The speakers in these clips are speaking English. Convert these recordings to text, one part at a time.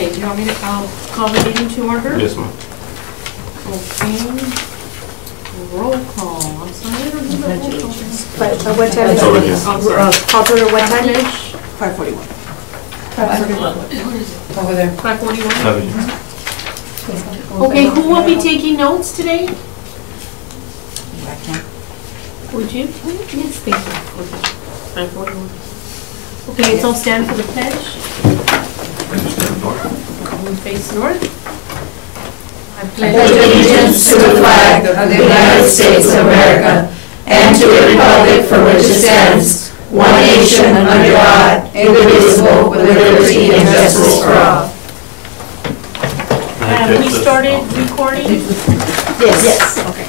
Okay, do you want me to call the meeting to order? Yes, ma'am. Okay. Roll call. I'm sorry, I don't know the roll call. But what time is It's over it? here. Call to order what time? 5:41. 5:41. Where is it? Over there. 5:41? Seven. Okay, who will be taking notes today? I can. Would you? Yes, thank you. Okay. 5:41. Okay, let's all stand for the pledge. We face north. I pledge allegiance to the flag of the United States of America and to the republic for which it stands, one nation under God, indivisible, with liberty and justice for all. Have we started recording? Yes. Okay.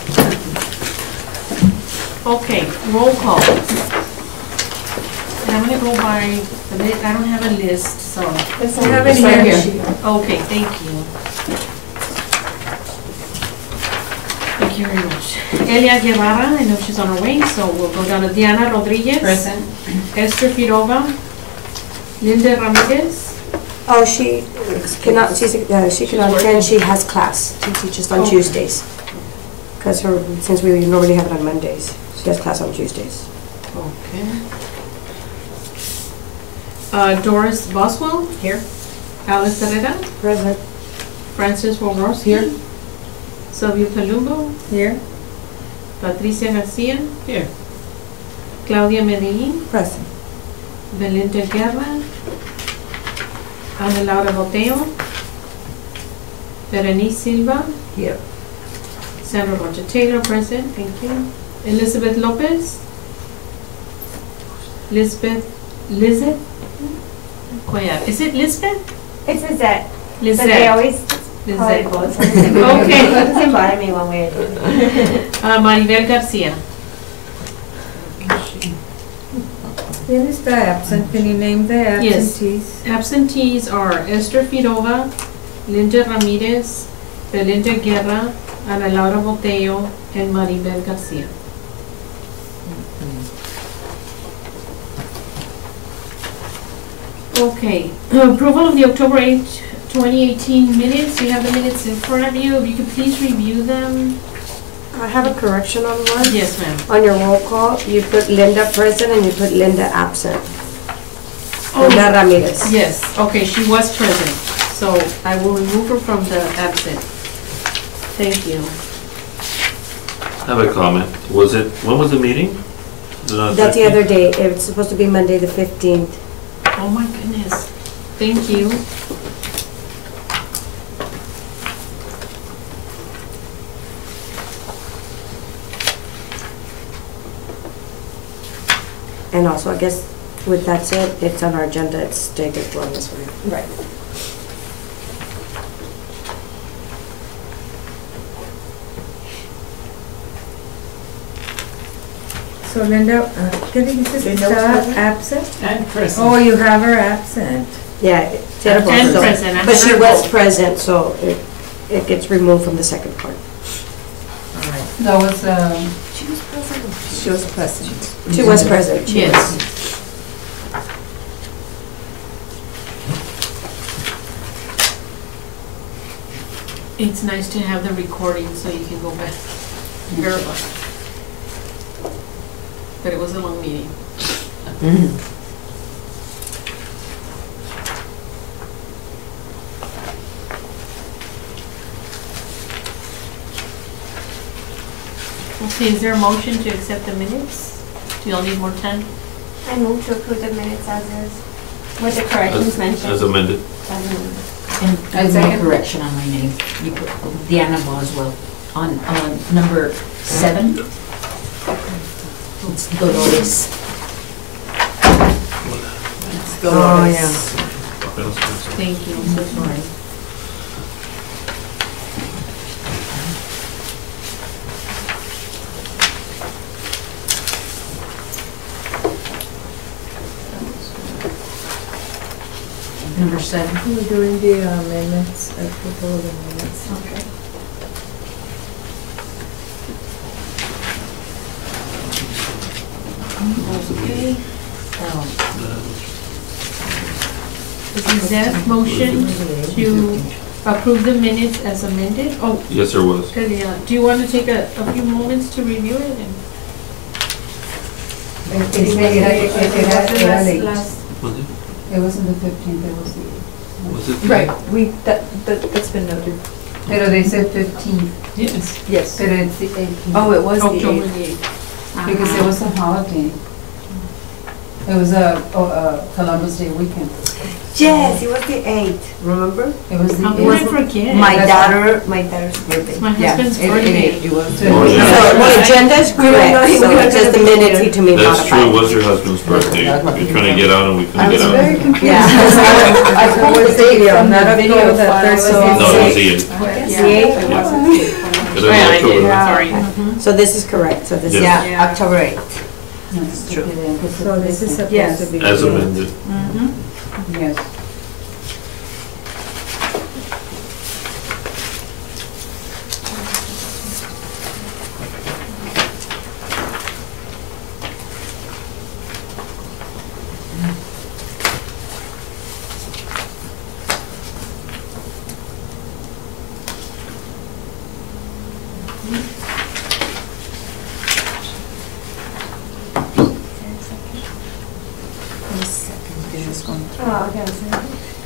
Okay, roll call. And I'm going to go by the list. I don't have a list, so. I have it here. Okay, thank you. Thank you very much. Elia Guevara, I know she's on her way, so we'll go down to Diana Rodriguez. Present. Esther Firova. Linda Ramirez. Oh, she cannot attend, she has class. She teaches on Tuesdays. Because since we normally have it on Mondays, she has class on Tuesdays. Okay. Doris Boswell. Here. Alice Herrera. Present. Francis Wawrowski. Here. Sylvia Palumbo. Here. Patricia Garcia. Here. Claudia Medellin. Present. Belinda Guerra. Ana Laura Boteo. Berenice Silva. Here. Sandra Rocha Taylor, present. Thank you. Elizabeth Lopez. Lizette Cuellar. Is it Lisbeth? It's Lizette. Lizette. But they always call it Lizette. both. Okay. It doesn't bother me one way or the other. Maribel Garcia. Who is the absent? Can you name the absentees? Yes. Absentees are Esther Firova, Linda Ramirez, Belinda Guerra, Ana Laura Boteo, and Maribel Garcia. Okay, approval of the October 8th, 2018 minutes. You have the minutes in front of you. If you could please review them. I have a correction on one. Yes, ma'am. On your roll call, you put Linda present and you put Linda absent. Oh, Linda Ramirez. yes, okay, she was present, so I will remove her from the absent. Thank you. I have a comment. When was the meeting? That's the other day. It's supposed to be Monday the 15th. Oh my goodness. Thank you. And also, I guess with that said, it's on our agenda, it's stated wrong this way. Right. So Linda, ¿qué dijiste? ¿Está absent? And present. Oh, you have her absent. Yeah, it's at a And vote, so- present. I but have she her was vote. present, so it gets removed from the second part. All right. That was, She was present. She was present. She Yes. was. It's nice to have the recording so you can go back. Verify. But it was a long meeting. Okay, is there a motion to accept the minutes? Do y'all need more time? I move to approve the minutes as is, with the corrections mentioned. As amended. As amended. And I no second. correction on my name. You put Diana Boswell. On number 7, it's Dolores. Oh, yeah. Thank you, I'm so sorry. Number 7. We're doing the amendments, approval of the minutes. Okay. Okay. Lizette motion to approve the minutes as amended. Oh, Yes, there was. do you want to take a few moments to review it? And Was it? It wasn't the 15th, it was the... Was it? Right, that's been noted. Pero they said 15th, yes, Yes. pero it's the 18th. Oh, it was the October 8th. the 8th. Because it was a holiday. It was a Columbus Day weekend. Yes, it was the 8th, remember? It was the How can I 8th. forget? My That's- daughter's birthday. It's my Yeah, husband's it birthday. was. Oh, So yeah. the agenda is correct, so it's just the minutes need to be That's true, it modified. was your husband's birthday. You're trying to get out and we I couldn't was get out. very confused. Yeah. I pulled the date from the video that there's No, it was the 8th. The 8th? It was Yeah, I did, October. sorry. So this is correct, so this is Yeah. October 8th. That's True. So this is Yes. supposed to be... As amended. Yes.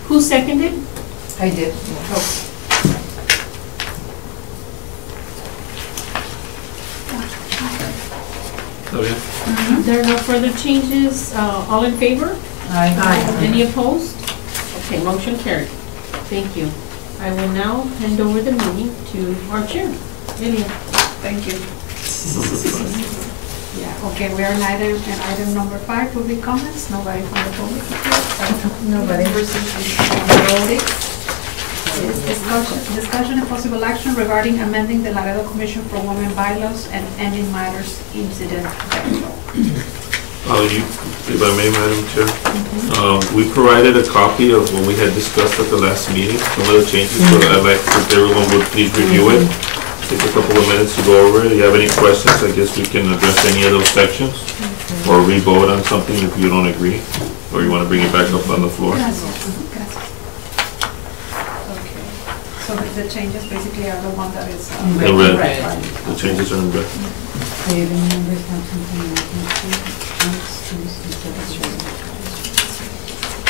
Who seconded? I did. Oh, yeah. There are no further changes. All in favor? Any opposed? Okay, motion carried. Thank you. I will now hand over the meeting to our chair, Lillian. Thank you. Yeah, okay, we are in item number 5, public comments, nobody from the public. Nobody. Number 6 is discussion and possible action regarding amending the Laredo Commission for Women bylaws and ending matters incident. If I may, Madam Chair, we provided a copy of what we had discussed at the last meeting, some of the changes, so I'd like if everyone would please review it. Take a couple of minutes to go over it. If you have any questions, I guess we can address any of those sections, or re-vote on something if you don't agree, or you want to bring it back up on the floor. Gracias. Okay, so the changes basically are the one that is. In red. The changes are in red.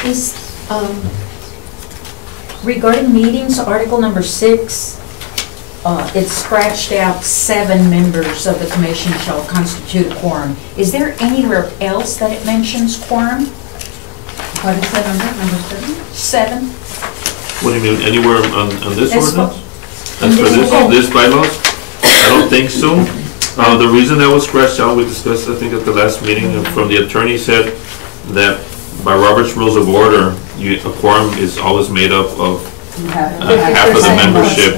Is, regarding meetings, article number 6, it's scratched out 7 members of the commission shall constitute a quorum. Is there anywhere else that it mentions quorum? What is that number? 7? What do you mean, anywhere on this That's ordinance? in As for this- this bylaws? I don't think so. The reason that was scratched out, we discussed, I think, at the last meeting, and from the attorney said that by Robert's Rules of Order, a quorum is always made up of half of the 50% membership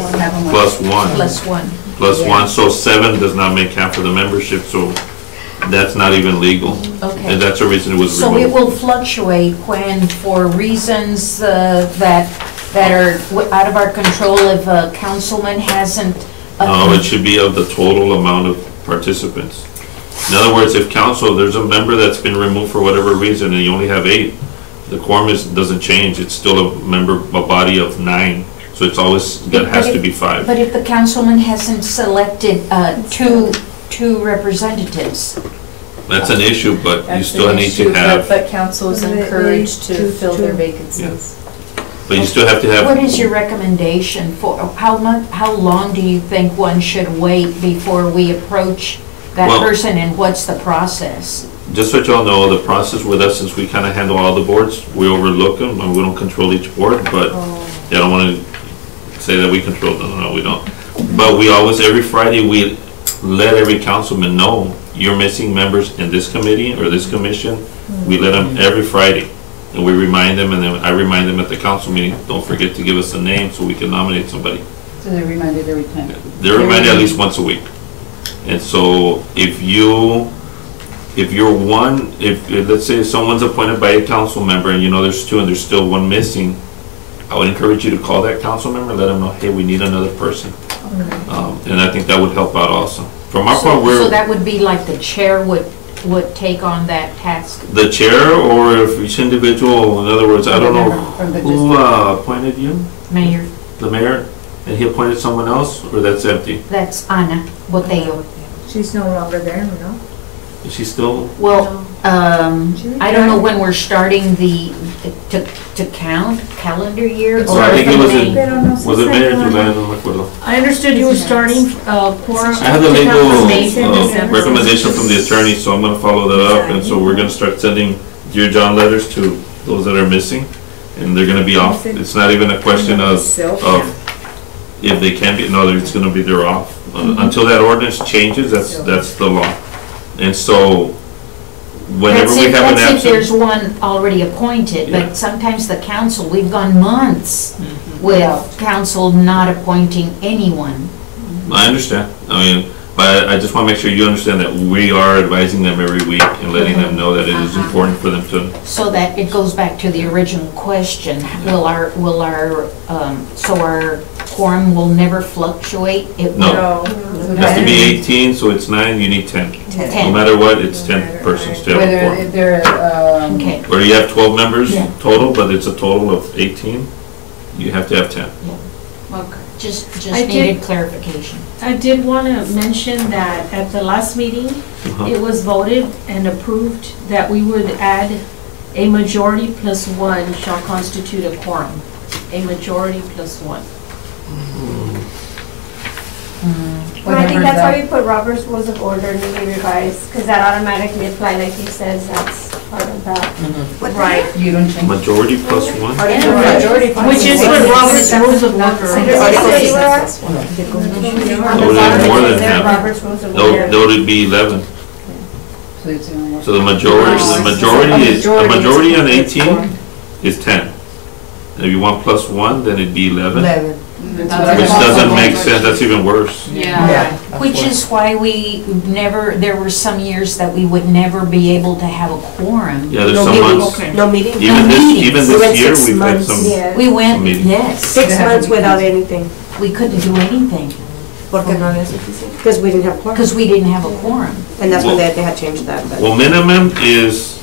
plus plus 1. Plus 1. So 7 does not make half of the membership, so that's not even legal. Okay. And that's the reason it was So it removed. will fluctuate when, for reasons that are out of our control, if a councilman hasn't. No, it should be of the total amount of participants. In other words, if council, there's a member that's been removed for whatever reason and you only have 8, the quorum doesn't change. It's still a body of 9. So it's always, that has to be 5. But if the councilman hasn't selected two representatives, That's an issue, but you That's still an need issue, to have, But council is encouraged to fill their vacancies. but you still have to what have, is your recommendation for, how long do you think one should wait before we approach that Well- person, and what's the process? just so y'all know, the process with us, since we kind of handle all the boards, we overlook them and we don't control each board, but I don't want to say that we control them, no, we don't. But we always, every Friday, we let every councilman know you're missing members in this committee or this commission. We let them every Friday, and we remind them, and then I remind them at the council meeting, don't forget to give us a name so we can nominate somebody. So they're reminded every time. They're reminded at least once a week. And so if let's say someone's appointed by a council member and you know there's 2 and there's still 1 missing, I would encourage you to call that council member, let them know, hey, we need another person. And I think that would help out also. From our part, So we're, that would be like the chair would would take on that task? The chair, or if each individual, in other words, I don't know From the who appointed you? Mayor, The mayor? And he appointed someone else, or that's empty? that's Ana Boteo. She's no longer there, no? Is she still? Well, I don't know when we're starting to count calendar year. So I think it was in, Pero no sé was it Mayor exactly. July? No me acuerdo. I understood you were starting quorum. I have the to count from May to legal December. recommendation from the attorney, so I'm gonna follow that up, and so we're gonna start sending Dear John letters to those that are missing, and they're gonna be off. It's not even a question of if they can be, no, it's gonna be they're off. Until that ordinance changes, that's the law. And so, whenever we have an That's if there's absent, one already appointed, Yeah. but sometimes the council, we've gone months with council not appointing anyone. I understand. I mean, but I just wanna make sure you understand that we are advising them every week and letting them know that it is important for them to. So that it goes back to the original question, will our quorum will never fluctuate? It No. will. It has to be 18, so it's 9, you need 10. No 10. matter what, it's 10 persons to have a Whether quorum. they're, Okay, Or you have 12 members Yeah. total, but it's a total of 18, you have to have 10. just I did- needed clarification. I did want to mention that at the last meeting, Uh-huh. it was voted and approved that we would add a majority plus one shall constitute a quorum. A majority plus one. But I think whatever that's why that- we put Robert's Rules of Order newly revised, because that automatically applied, like he says, that's part of that. Right. You don't change. Majority plus one? Which is what Robert's Rules of Order. Did you say you were at? That would be more than half. Robert's Rules of That Order. would be 11. So it's even more. So the majority on 18 is 10. And if you want plus one, then it'd be 11, That's what I which thought. doesn't make sense, that's even worse. Yeah. Which is why we never, there were some years that we would never be able to have a quorum. Yeah, there's No some meetings. months, No meeting? even meetings. We went this year, 6 we've had months. some, Yeah. We went, Meetings. yes, 6 months without anything, we couldn't do anything because we didn't have quorum. because we didn't have a quorum. And that's when Well- they had changed that, but. well, minimum is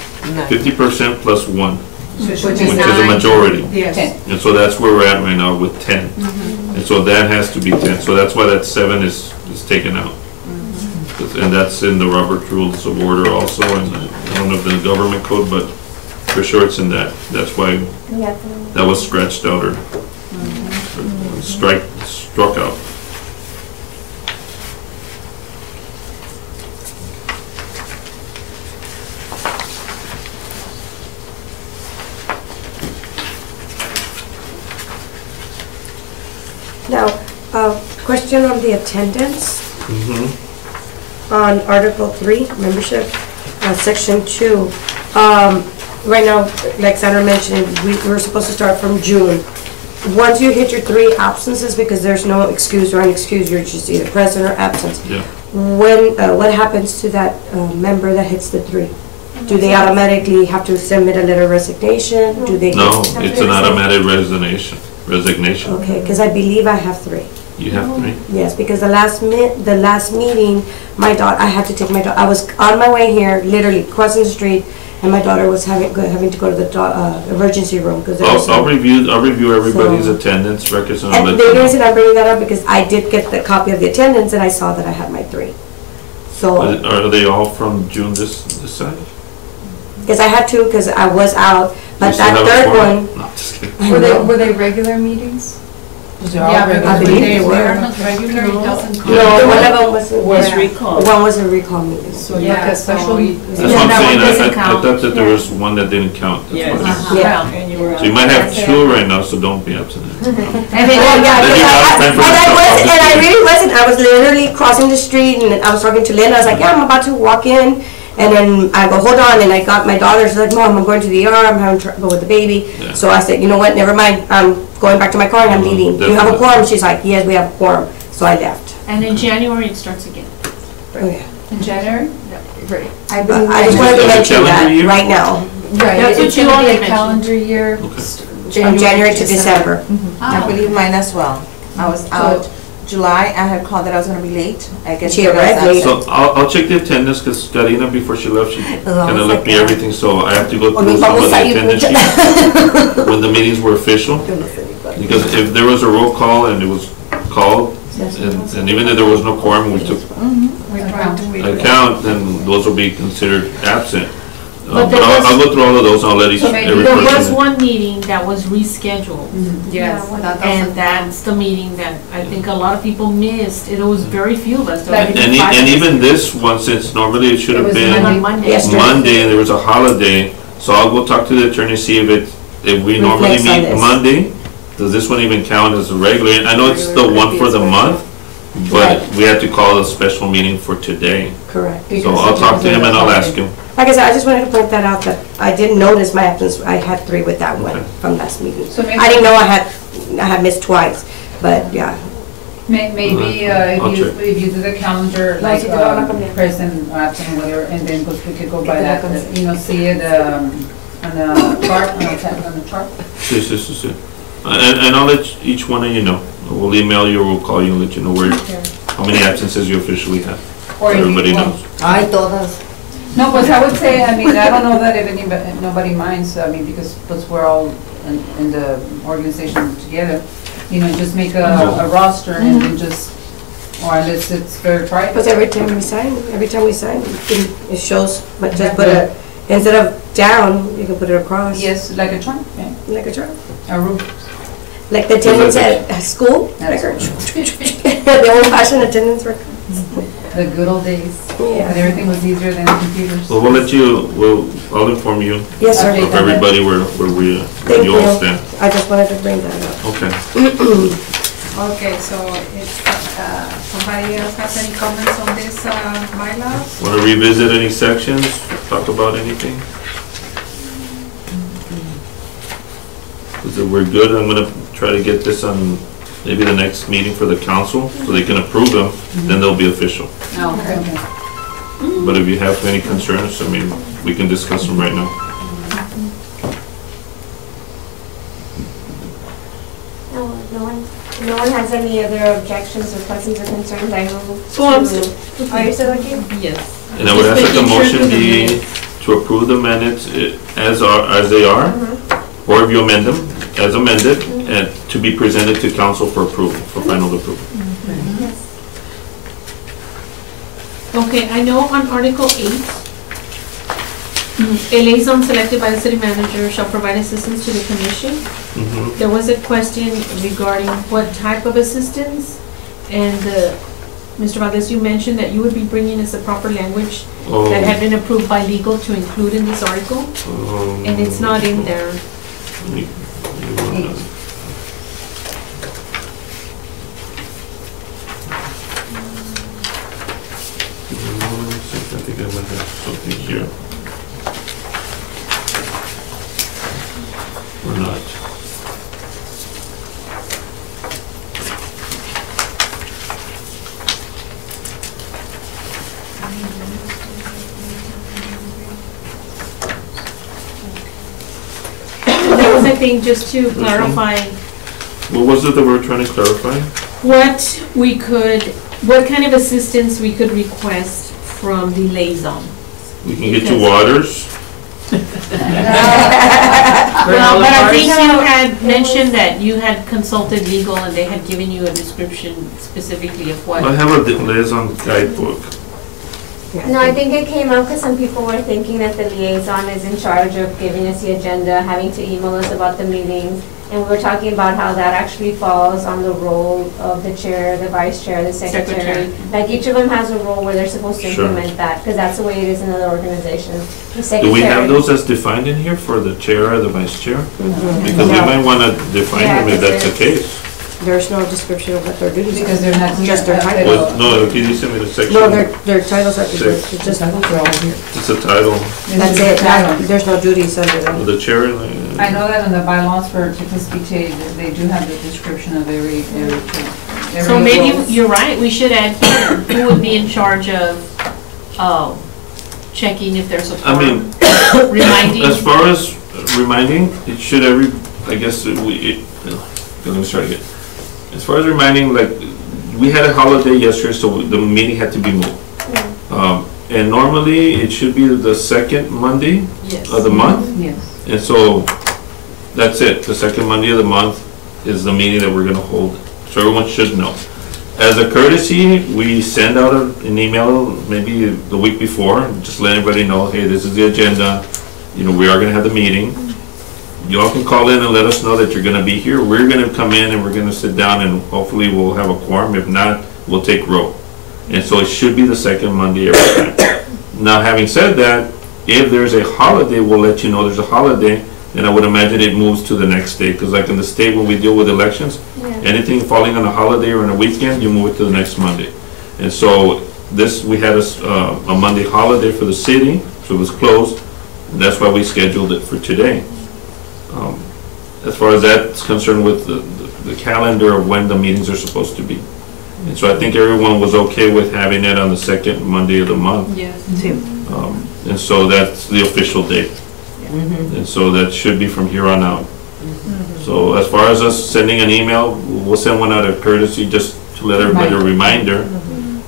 50% plus one, which is a majority. Ten. And so that's where we're at right now with 10. And so that has to be 10, so that's why that 7 is taken out. And that's in the Robert's Rules of Order also, and I don't know if the government code, but for sure it's in that. That's why Yeah. that was scratched out or struck out. Now, question on the attendance Mhm. on Article 3, membership, Section 2. Right now, like Sandra mentioned, we're supposed to start from June. Once you hit your 3 absences, because there's no excuse or unexcused, you're just either present or absent. Yeah. What happens to that member that hits the 3? Do they automatically have to submit a letter of resignation? Do they? No, it's an automatic resignation. Okay, because I believe I have 3. You have 3. Yes, because the last meeting, my daughter, I had to take my daughter, I was on my way here, literally crossing the street, and my daughter was having to go to the emergency room, because there was. I'll review everybody's So- attendance records and I'll And let the you know. reason I'm bringing that up, because I did get the copy of the attendance, and I saw that I had my 3. So, Are they all from June this side? because I had 2, because I was out, You but still that have a third quorum? one. No, just kidding. I know. Were they regular meetings? Yeah, I believe they were. Regular, it doesn't count. No, one of them wasn't. Was yeah. recalled. One was a recall meeting. So Yeah, like a special. That's what Yeah, I'm that saying, one doesn't I count. thought that there was one that didn't count. That's Yes. what it is. Yeah. And you were. So you might have 2 right now, so don't be upset. I mean, Then you have time for and I yourself, wasn't, and I obviously. really wasn't. I was literally crossing the street, and I was talking to Lynn. I was like, "Yeah, I'm about to walk in," and then I go, "Hold on!" And I got my daughter. She's like, "Mom, I'm going to the ER. I'm having trouble with the baby." Yeah. So I said, "You know what? Never mind. I'm going back to my car and I'm leaving. Do you have a Definitely. quorum?" She's like, "Yes, we have a quorum." So I left. And in January, it starts again. Oh, yeah. In January? Right. I just wanted to Is it mention calendar that year? right now, Right, That's what it's you gonna be already a mentioned. calendar year. Okay. from January to December. Ah, I believe mine as well. I was out July, I had called that I was gonna be late. I guess. She arrived late. So I'll check the attendance, because Karina, before she left, she kind of left me everything, so I have to go through some of the attendance sheets when the meetings were official. Because if there was a roll call and it was called, and even if there was no quorum, we took account, then those will be considered absent. But But I'll go through all of those, and I'll let every There was person. one meeting that was rescheduled. Yes. And that's the meeting that I think a lot of people missed. It was very few of us. And even this one, since normally it should It have was been On Monday. Yesterday. Monday, and there was a holiday, so I'll go talk to the attorney, see if we normally Reflects on meet this. Monday, does this one even count as a regular? I know it's the one for the month, but Right. we had to call a special meeting for today. Correct. So I'll talk to him and I'll ask him. Like I said, I just wanted to point that out, that I didn't notice my absence. I had 3 with that one Okay. from last meeting. So maybe- I didn't know I had missed twice, but yeah. Maybe I'll check. if you do the calendar, No, like si te lo van a cambiar. present, absent, whatever, and then we could go by that, see it on the chart, on the chart. Sí. And I'll let each one of you know. We'll email you or we'll call you and let you know how many absences you officially have. So Or if you everybody want- knows. Ay, todas. No, but I would say, I mean, I don't know that if nobody minds, I mean, because we're all in the organization together, just make a roster and then just, or unless it's very private. Because every time we sign, it shows, but just put a, instead of down, you can put it across. Yes, like a chart, yeah, Like a chart. a roof. Like the attendance at school. That's record. The old fashioned attendance record. The good old days, Yeah. when everything was easier than computers. Well, I'll inform you Yes, sir. Okay. of everybody where Thank you all you. stand. I just wanted to bring that up. Okay. Okay, so if somebody else has any comments on this bylaws? Want to revisit any sections, talk about anything? If we're good, I'm gonna try to get this on maybe the next meeting for the council, so they can approve them, then they'll be official. Oh, okay. But if you have any concerns, I mean, we can discuss them right now. No one has any other objections or questions or concerns, I move to. Oh, I'm still- Are you still okay? Yes. And I would Just ask that the making sure motion for the be minutes. to approve the minutes as they are, or if you amend them, as amended, and to be presented to council for approval, for final approval. Okay, I know on Article 8, a liaison selected by the city manager shall provide assistance to the commission. Mhm. There was a question regarding what type of assistance, and Mr. Valdez, you mentioned that you would be bringing us the proper language Oh, that had been approved by legal to include in this article, and it's not in there. I think I might have something here. Or not. There was a thing, just to clarify, What was it that we were trying to clarify? what kind of assistance we could request from the liaison. We can get you waters. Well, but I think you had mentioned that you had consulted legal and they had given you a description specifically of what. I have a liaison guidebook. No, I think it came up because some people were thinking that the liaison is in charge of giving us the agenda, having to email us about the meetings. And we were talking about how that actually falls on the role of the chair, the vice chair, the secretary. Like each of them has a role where they're supposed to Sure. implement that, because that's the way it is in other organizations. The Do we have secretary- those as defined in here for the chair or the vice chair? Because we No. might want to define Yeah, them if that's the because case. There's no description of what their duties Because are. they're not. Just their title. Well, no, he sent me the section. No, their titles are, Six. it's just, It's a title. that's it, there's no duties under them. The chair. I know that in the bylaws for Tequesquiche, they do have the description of every So maybe role. you're right, we should add here, who would be in charge of, checking if there's a I mean, quorum, reminding. as far as reminding, it should I guess let me start again. As far as reminding, like, we had a holiday yesterday, so the meeting had to be moved. And normally, it should be the second Monday Yes. of the month. Yes. And so, that's it. The second Monday of the month is the meeting that we're gonna hold. So everyone should know. As a courtesy, we send out an email maybe the week before, just let everybody know, hey, this is the agenda. You know, we are gonna have the meeting. You all can call in and let us know that you're gonna be here. We're gonna come in and we're gonna sit down and hopefully we'll have a quorum. If not, we'll take roll. And so it should be the second Monday every time. Now, having said that, if there's a holiday, we'll let you know there's a holiday, and I would imagine it moves to the next day. Because like in the state, when we deal with elections, anything falling on a holiday or on a weekend, you move it to the next Monday. And so we had a Monday holiday for the city, so it was closed. And that's why we scheduled it for today. As far as that's concerned with the calendar of when the meetings are supposed to be. And so I think everyone was okay with having it on the second Monday of the month. Yes. And so that's the official date. And so that should be from here on out. So as far as us sending an email, we'll send one out of courtesy just to let everybody a reminder.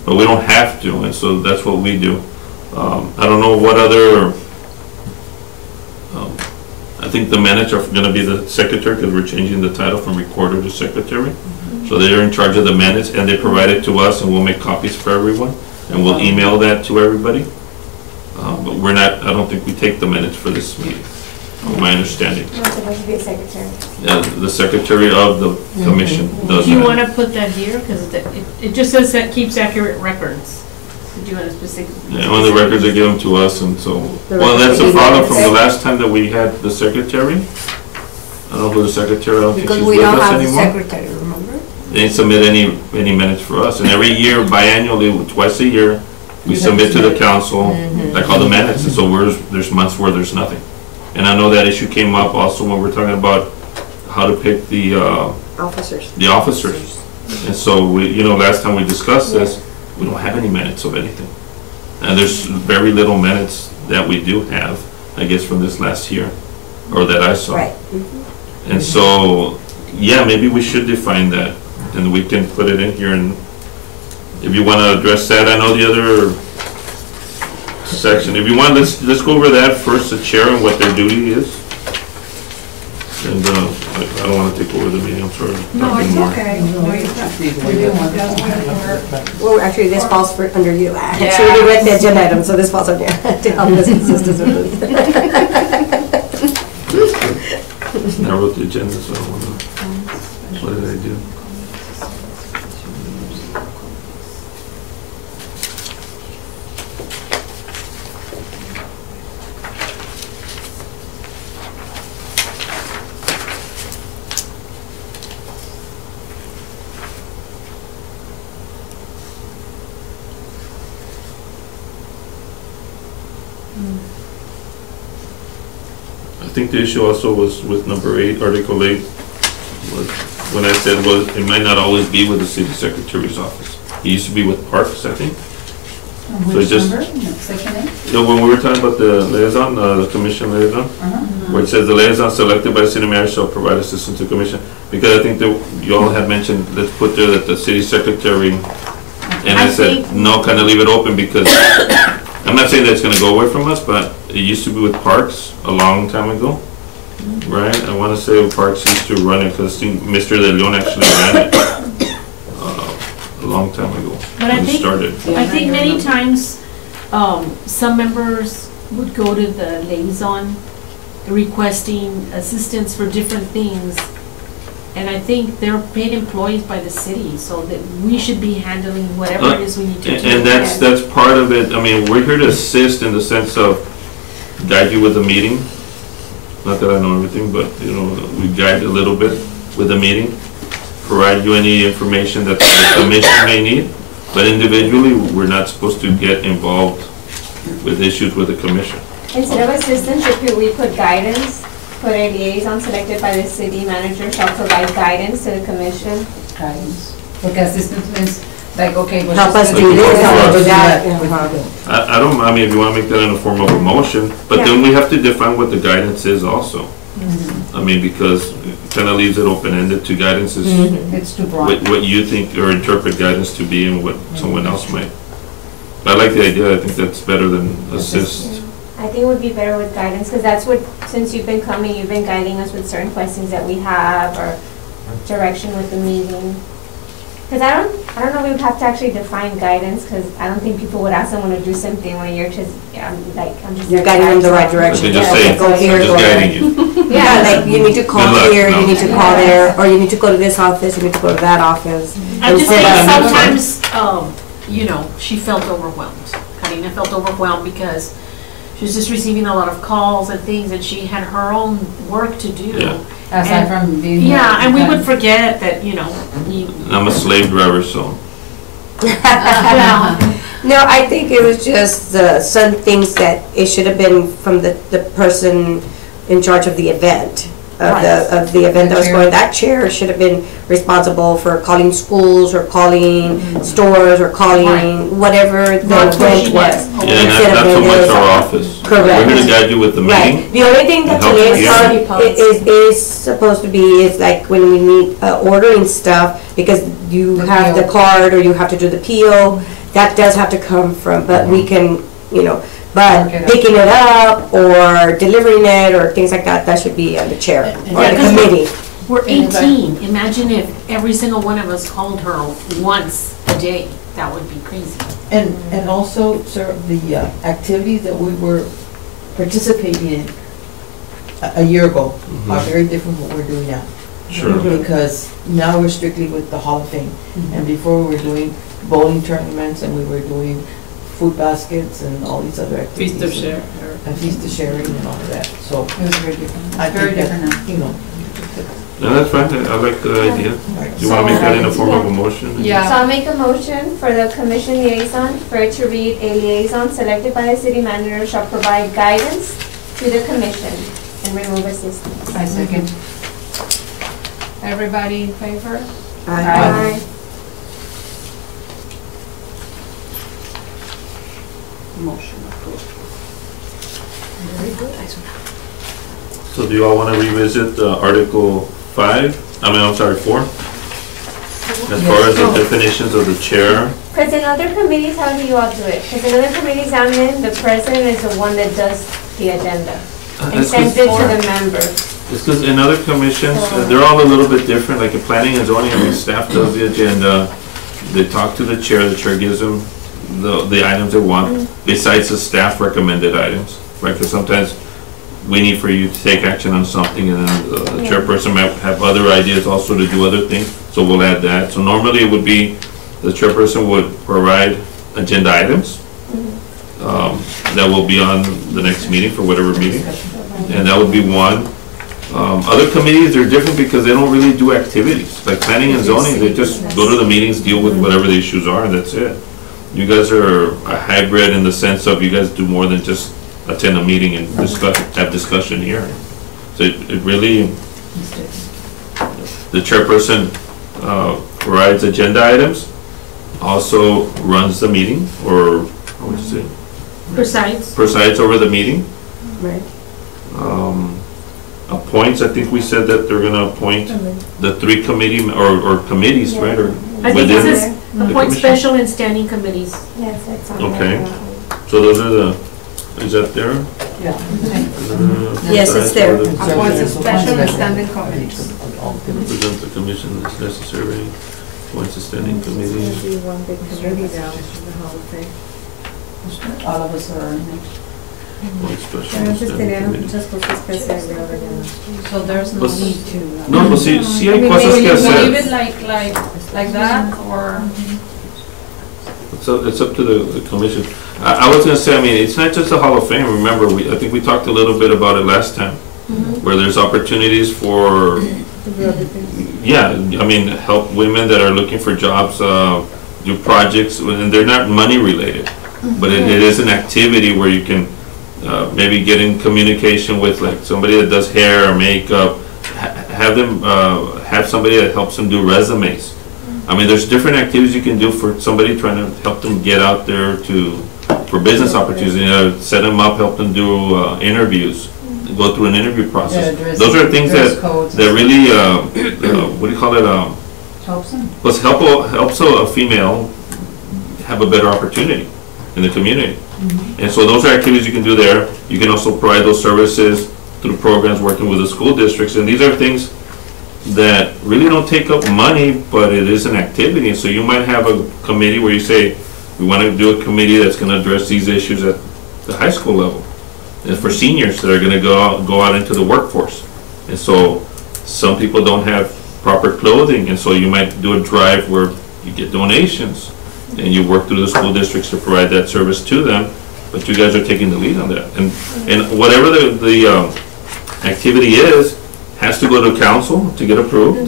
But we don't have to, and so that's what we do. I don't know what other, I think the minutes are gonna be the secretary, because we're changing the title from recorder to secretary. So they're in charge of the minutes, and they provide it to us, and we'll make copies for everyone, and we'll email that to everybody. But we're not, I don't think we take the minutes for this meeting, from my understanding. Not supposed to be a secretary. Yeah, the secretary of the commission does Do you that. wanna put that here? Because it just says that keeps accurate records. Did you want a specific? Yeah, when the records are given to us, and so, well, that's a problem from the last time that we had the secretary. I don't know who the secretary, I don't think Because she's we with don't us have the anymore. secretary, remember? They didn't submit any minutes for us, and every year, biannually, twice a year, we submit to the council, like all the minutes, and so there's months where there's nothing. And I know that issue came up also when we're talking about how to pick the Officers. And so we, last time we discussed this, we don't have any minutes of anything. And there's very little minutes that we do have, I guess, from this last year, or that I saw. Right. And so, yeah, maybe we should define that, and we can put it in here, and if you want to address that, I know the other section, if you want, let's go over that first, the chair and what their duty is. And I don't want to take over the meeting, I'm sorry. No, it's More. okay. No, you don't. Well, actually, this falls under you. She already read the agenda item, so this falls on you. To help us assist us with this. I wrote the agenda, so I don't want to, what did I do? I think the issue also was with number 8, Article 8, was when I said, well, it might not always be with the city secretary's office. It used to be with Parks, I think. So Which just- number? Section 8? When we were talking about the liaison, the commission liaison, where it says the liaison selected by the city manager shall provide assistance to the commission, because I think that you all had mentioned, let's put there that the city secretary, and I I said, think- no, kind of leave it open, because I'm not saying that it's gonna go away from us, but it used to be with Parks a long time ago, right? I wanna say Parks used to run it, because Mr. De Leon actually ran it a long time ago, But I when it think- started. I think many times, some members would go to the liaison requesting assistance for different things. And I think they're paid employees by the city, so that we should be handling whatever it is we need to do. And that's part of it. I mean, we're here to assist in the sense of guide you with the meeting. Not that I know everything, but, we guide a little bit with the meeting. Provide you any information that the commission may need. But individually, we're not supposed to get involved with issues with the commission. Instead of assistance, should we put guidance? Put a liaison selected by the city manager shall provide guidance to the commission. Guidance. Porque assistance means, like, okay, well, Help us she's do gonna this, help us do that. I don't, if you want to make that in the form of a motion, but then we have to define what the guidance is also. I mean, because it kind of leaves it open-ended to guidance is It's too broad. what you think or interpret guidance to be and what someone else might. I like the idea. I think that's better than assist. I think it would be better with guidance, because that's what, since you've been coming, you've been guiding us with certain questions that we have, or direction with the meeting. Because I don't know, we would have to actually define guidance, because I don't think people would ask someone to do something when you're just, I'm just. You're guiding them the right direction. Okay, just Yeah, say, go here, just go there. guiding you. Yeah, like you need to call Good luck, here, no. you need to call there, or you need to go to this office, you need to go to that office. I just Instead think of- sometimes, she felt overwhelmed. Karina felt overwhelmed because she was just receiving a lot of calls and things, and she had her own work to do. Yeah. Aside from being. Yeah, and we would forget that, you, I'm a slave driver, so. well, No, I think it was just some things that it should have been from the person in charge of the event. Of the event that was going, that chair should have been responsible for calling schools or calling stores or calling whatever the Not what event she was. did. Yeah, Instead not of so much this. our office. Correct. We're here to guide you with the Right. meeting. The only thing that the Help liaison is supposed to be is like when we need ordering stuff, because you The have the PO. card or you have to do the PO, that does have to come from, but we can, but Work it out. picking it up or delivering it or things like that, that should be on the chair or Yeah, the 'cause committee. we're 18. Imagine if every single one of us called her once a day. That would be crazy. And also, sir, the activities that we were participating in a year ago are very different from what we're doing now. Sure. Because now we're strictly with the Hall of Fame. And before we were doing bowling tournaments and we were doing food baskets and all these other activities. And feast of sharing and all of that, so. It was very different. I It's very think that, different now. You know. No, that's fine. I like the idea. Right. You want to make that in the form of a motion? So I'll make a motion for the commission liaison, for it to read, a liaison selected by the city manager shall provide guidance to the commission and remove assistance. I second. Everybody in favor? Aye. Motion approved. So do you all want to revisit Article 5? I'm sorry, 4? As far as the definitions of the chair? Because in other committees, how do you all do it? Because in other committees I'm in, the president is the one that does the agenda and sends it to the members. It's because in other commissions, they're all a little bit different, like in planning and zoning, I mean, staff does the agenda, they talk to the chair gives them the items they want, besides the staff recommended items, right? Because sometimes we need for you to take action on something, and then the chairperson might have other ideas also to do other things, so we'll add that. So normally it would be, the chairperson would provide agenda items that will be on the next meeting, for whatever meeting, and that would be one. Other committees, they're different because they don't really do activities, like planning and zoning, they just go to the meetings, deal with whatever the issues are, and that's it. You guys are a hybrid in the sense of you guys do more than just attend a meeting and have discussion here. So it really, the chairperson provides agenda items, also runs the meeting, or how would you say? Presides over the meeting. Right. Appoints, I think we said that they're gonna appoint the 3 committee, or committees, right? Or I think it within says the appoint commission? special and standing committees. Yes, that's on Okay. there. So those are the, is that there? Yeah. Yes, it's there. Appoint a special and standing committees. Represent the commission as necessary, appoints a standing committee. All of us are, Appoint special and standing committee. So there's no Pues- need to. No, pues sí hay Maybe cosas que we leave it hacer. like that, or? It's up to the commission. I was gonna say, I mean, it's not just the Hall of Fame, remember, I think we talked a little bit about it last time, where there's opportunities for, yeah, I mean, help women that are looking for jobs, do projects, and they're not money related, but it is an activity where you can maybe get in communication with like somebody that does hair or makeup, have them, have somebody that helps them do resumes. I mean, there's different activities you can do for somebody trying to help them get out there for business opportunities, set them up, help them do interviews. go through an interview Yeah, process. dress- Those are things dress that, codes. that really, what do you call it, Helps them. helps a female have a better opportunity in the community. And so those are activities you can do there. You can also provide those services through programs working with the school districts. And these are things that really don't take up money, but it is an activity. And so you might have a committee where you say, we want to do a committee that's going to address these issues at the high school level. And for seniors that are going to go out into the workforce. And so some people don't have proper clothing, and so you might do a drive where you get donations and you work through the school districts to provide that service to them, but you guys are taking the lead on that. And whatever the activity is, has to go to council to get approved.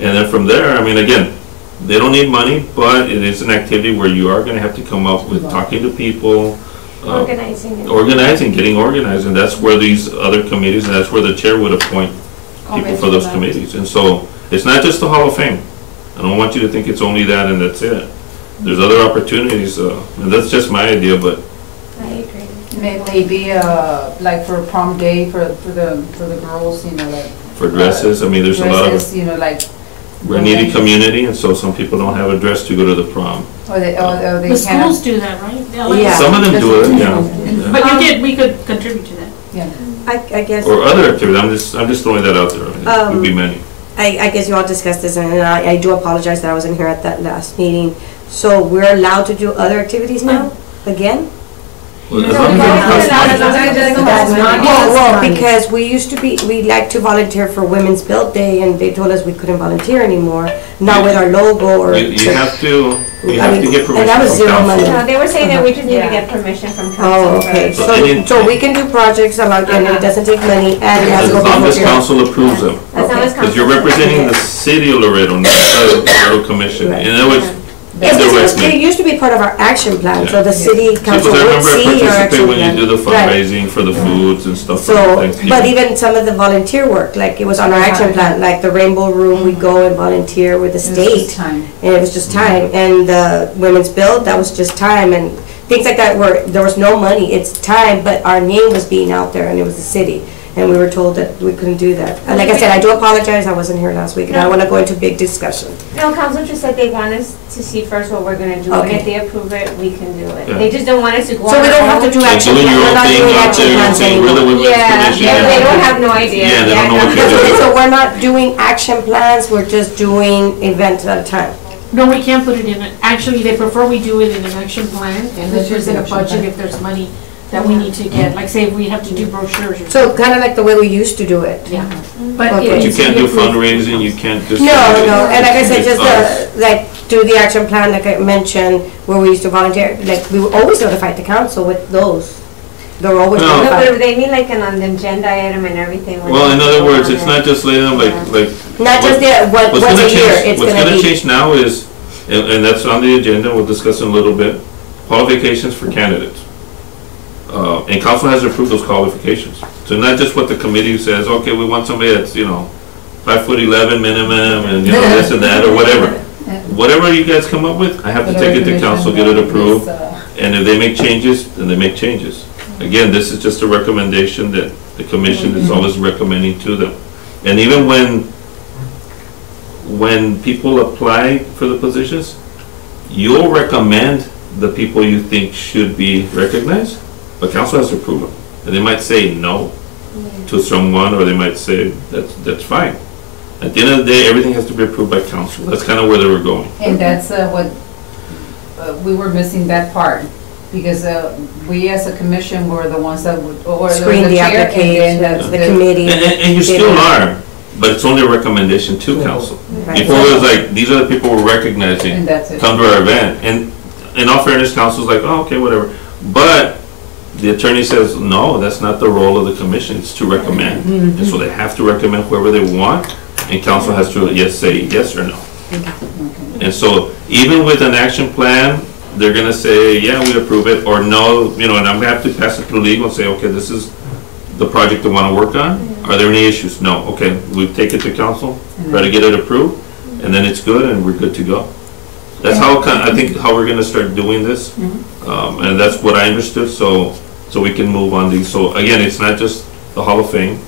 And then from there, I mean, again, they don't need money, but it is an activity where you are gonna have to come up with talking to people, getting organized, and that's where these other committees, and that's where the chair would appoint people for those committees. And so, it's not just the Hall of Fame. I don't want you to think it's only that and that's it. There's other opportunities, and that's just my idea, but. I agree. Maybe, like for prom day for the girls, you know, like. For dresses, I mean, there's a lot dresses, of, you know, like. we're a needy community, and so some people don't have a dress to go to the prom. Or they The kind schools of. do that, right? Yeah. Some of them do it, yeah. But we could contribute to that. Yeah. I guess, Or other activities, I'm just throwing that out there. I mean, it could be many. I guess you all discussed this, and I do apologize that I wasn't here at that last meeting. So we're allowed to do other activities now, again? Well, as long as it costs money. Well, because we used to be, we like to volunteer for Women's Build Day, and they told us we couldn't volunteer anymore, not with our logo or. You have to get permission And that was from zero council. money. No, they were saying that we just need to Yeah. get permission from Oh, council okay, first. so we can do projects along, and it doesn't take money, and it has As to go long as before. council approves them. As long as Because you're council- representing the city of Laredo, not the Laredo Commission. Right. In other words, Yes, it indirectly. used to be part of our action plan, so the city See, council because I would remember I see our participate action when you plan. do the Right. fundraising for the foods and stuff for So, Thanksgiving. but even some of the volunteer work, like it was on our action plan, like the Rainbow Room, we go and volunteer with the It was just state. time. And it was just time, and the Women's Build, that was just time, and things like that where there was no money, it's time, but our name was being out there, and it was the city. And we were told that we couldn't do that. And like I said, I do apologize, I wasn't here last week, and I don't wanna go into big discussion. No, council just said they want us to see first what we're gonna do, and Okay. if they approve it, we can do it. Yeah. They just don't want us to go on So we our don't have to own. do Like action doing plan, your we're own not thing doing out action there and plans saying, we're the anymore. Women's Yeah, Commission. yeah, they don't have no idea. Yeah, they don't know what no. to do. So we're not doing action plans, we're just doing events at a time. No, we can't put it in, actually, they prefer we do it in an action plan, and then present a budget if there's money that we need to get, like say if we have to do brochures or So something. kinda like the way we used to do it. Yeah, but Okay. it But you needs to can't be do approved. fundraising, you can't just. No, no, and like I said, It's just us. like, do the action plan, like I mentioned, where we used to volunteer, like, we always notified the council with those. They were always No. No, but notified. they need like an on the agenda item and everything. when Well, they in other go words, on it's it. not just letting them like. Not just the, What's once gonna a year, change, it's what's gonna gonna be. change now is, and that's on the agenda, we'll discuss in a little bit, qualifications for candidates. And council has approved those qualifications. So not just what the committee says, okay, we want somebody that's, 5'11" minimum, and this and that, or whatever. Whatever you guys come up with, I have to take it to council, get it approved, and if they make changes, then they make changes. Again, this is just a recommendation that the commission is always recommending to them. And even when people apply for the positions, you'll recommend the people you think should be recognized, but council has to approve them. And they might say no to someone, or they might say that's fine. At the end of the day, everything has to be approved by council. That's kind of where they were going. And that's what, we were missing that part, because we as a commission were the ones that would, or Screen the chair, and applications, then the committee. And you still are, but it's only a recommendation to council. Right. Before it was like, these are the people we're recognizing, And that's it. come to our event. And in all fairness, council's like, oh, okay, whatever. But the attorney says, no, that's not the role of the commission, it's to recommend. And so they have to recommend whoever they want, and council has to say yes or no. And so even with an action plan, they're gonna say, yeah, we approve it, or no, and I'm gonna have to pass it through legal and say, okay, this is the project they wanna work on. Are there any issues? No, okay, we take it to council, try to get it approved, and then it's good and we're good to go. That's how, I think, how we're gonna start doing this. And that's what I understood, so we can move on these. So again, it's not just the Hall of Fame.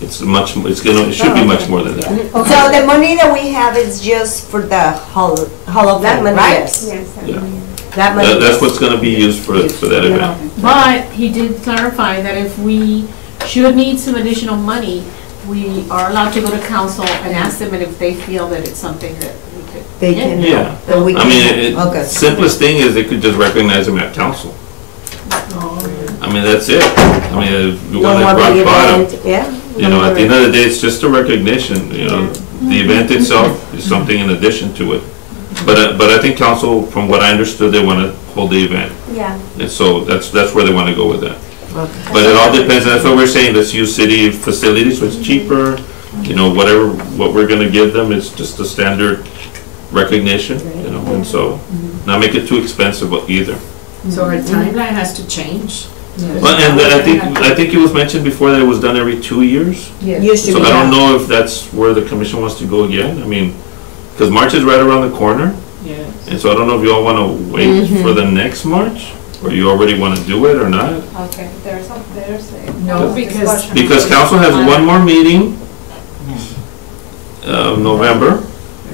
It should be much more than that. So the money that we have is just for the Hall of That Fame, money, right? yes. Yes, that Yeah. money. That money. That's what's gonna be used for that event. But he did clarify that if we should need some additional money, we are allowed to go to council and ask them, and if they feel that it's something that we could. They get. can, Yeah. that we I can. mean, Okay. simplest thing is they could just recognize him at council. Oh, I mean, that's it. I mean, if you No want more to rock big bottom, event, yeah. you know, at the end of the day, it's just a recognition, you know. The event itself is something in addition to it. But I think council, from what I understood, they want to hold the event. Yeah. And so that's where they want to go with that. But it all depends, that's what we're saying, let's use city facilities, so it's cheaper, you know, whatever, what we're gonna give them is just a standard recognition, you know, and so, not make it too expensive either. So our timeline has to change. Well, and I think it was mentioned before that it was done every 2 years, Used to so be, I don't yeah. know if that's where the commission wants to go again, I mean, because March is right around the corner, Yes. and so I don't know if you all wanna wait for the next March, or you already wanna do it or not. Okay, there's a. No, because- Because council has one more meeting, November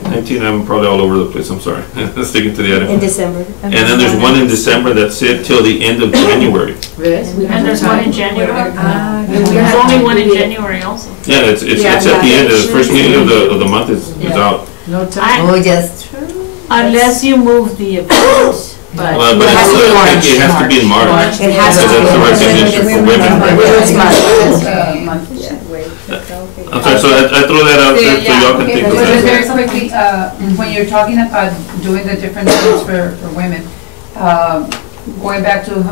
19, I'm probably all over the place, I'm sorry, sticking to the In item. December. And then there's one in December, that's it, till the end of January. And there's one in January. Ah, There's only one in January also. Yeah, it's at the end, the first meeting of the month is out. No time. Oh, yes. Unless you move the event, but. Well, but It has to be I think it has to be in March. It has So to be. that's the recognition for women. Women's Month. I'm sorry, so I throw that out there so y'all can think of But that. very quickly, when you're talking about doing the different things for women, going back to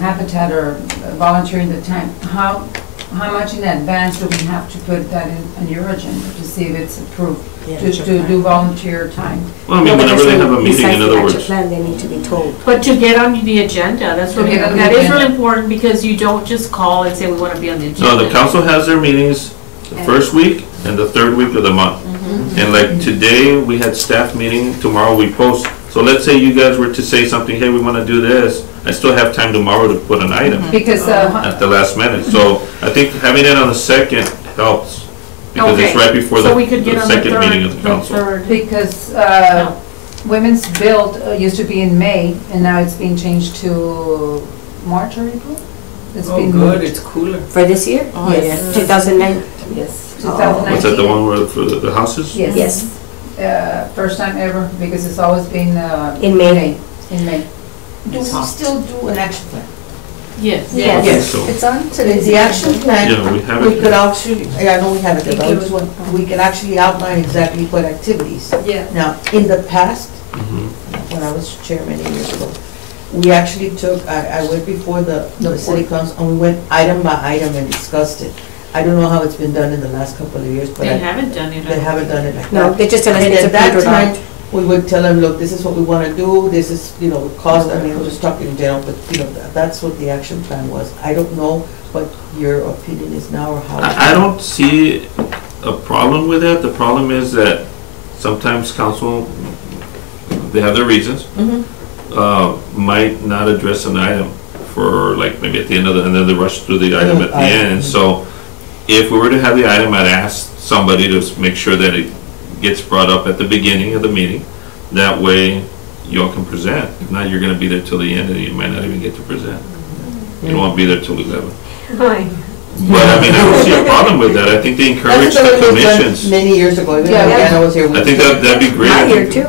Habitat or volunteering the time, how much in advance do we have to put that on your agenda to see if it's approved, to do volunteer time? Well, I mean, whenever they have a meeting, in other Besides the words. action plan, they need to be told. But to get on the agenda, that's really, To get on the that is agenda. really important, because you don't just call and say we want to be on the agenda. No, the council has their meetings the first week and the third week of the month. And like today, we had staff meeting, tomorrow we post. So let's say you guys were to say something, hey, we want to do this, I still have time tomorrow to put an item Because, at the last minute. So I think having it on the second helps, because it's Okay. right before So we could get the on the second meeting of the third, the council. third. because Women's Build used to be in May, and now it's being changed to March or April? It's Oh, been good, moved. it's cooler. For this year? Oh, Yes. yes. 2009? Yes. 2019. Was that the one where for the houses? Yes. Yes. First time ever, because it's always been In May. in May. Do we still do an action plan? Yes. Yes. Yes. So- It's on today. The action plan, Yeah, we have we it. could actually, I know we have it, but we can actually outline exactly what activities. Yeah. Now, in the past, Mhm. when I was chair many years ago, we actually took, I went before the city council, and we went item by item and discussed it. I don't know how it's been done in the last couple of years, but They haven't done it. they haven't done it like that. No, they just tell us And it's a at that printer time, out. we would tell them, look, this is what we want to do, this is, you know, cost, I mean, we're just talking in general, but, you know, that's what the action plan was. I don't know what your opinion is now or how. I don't see a problem with that. The problem is that sometimes council, they have their reasons, might not address an item for like maybe at the end of the, and then they rush through the item at the end. And so if we were to have the item, I'd ask somebody to make sure that it gets brought up at the beginning of the meeting. That way you all can present. If not, you're gonna be there till the end and you might not even get to present. You don't wanna be there till 11. Right. But I mean, I don't see a problem with that. I think they encourage That's the what we done commissions. many years ago, even Yeah. when Diana was here. I think that'd be great. My year too,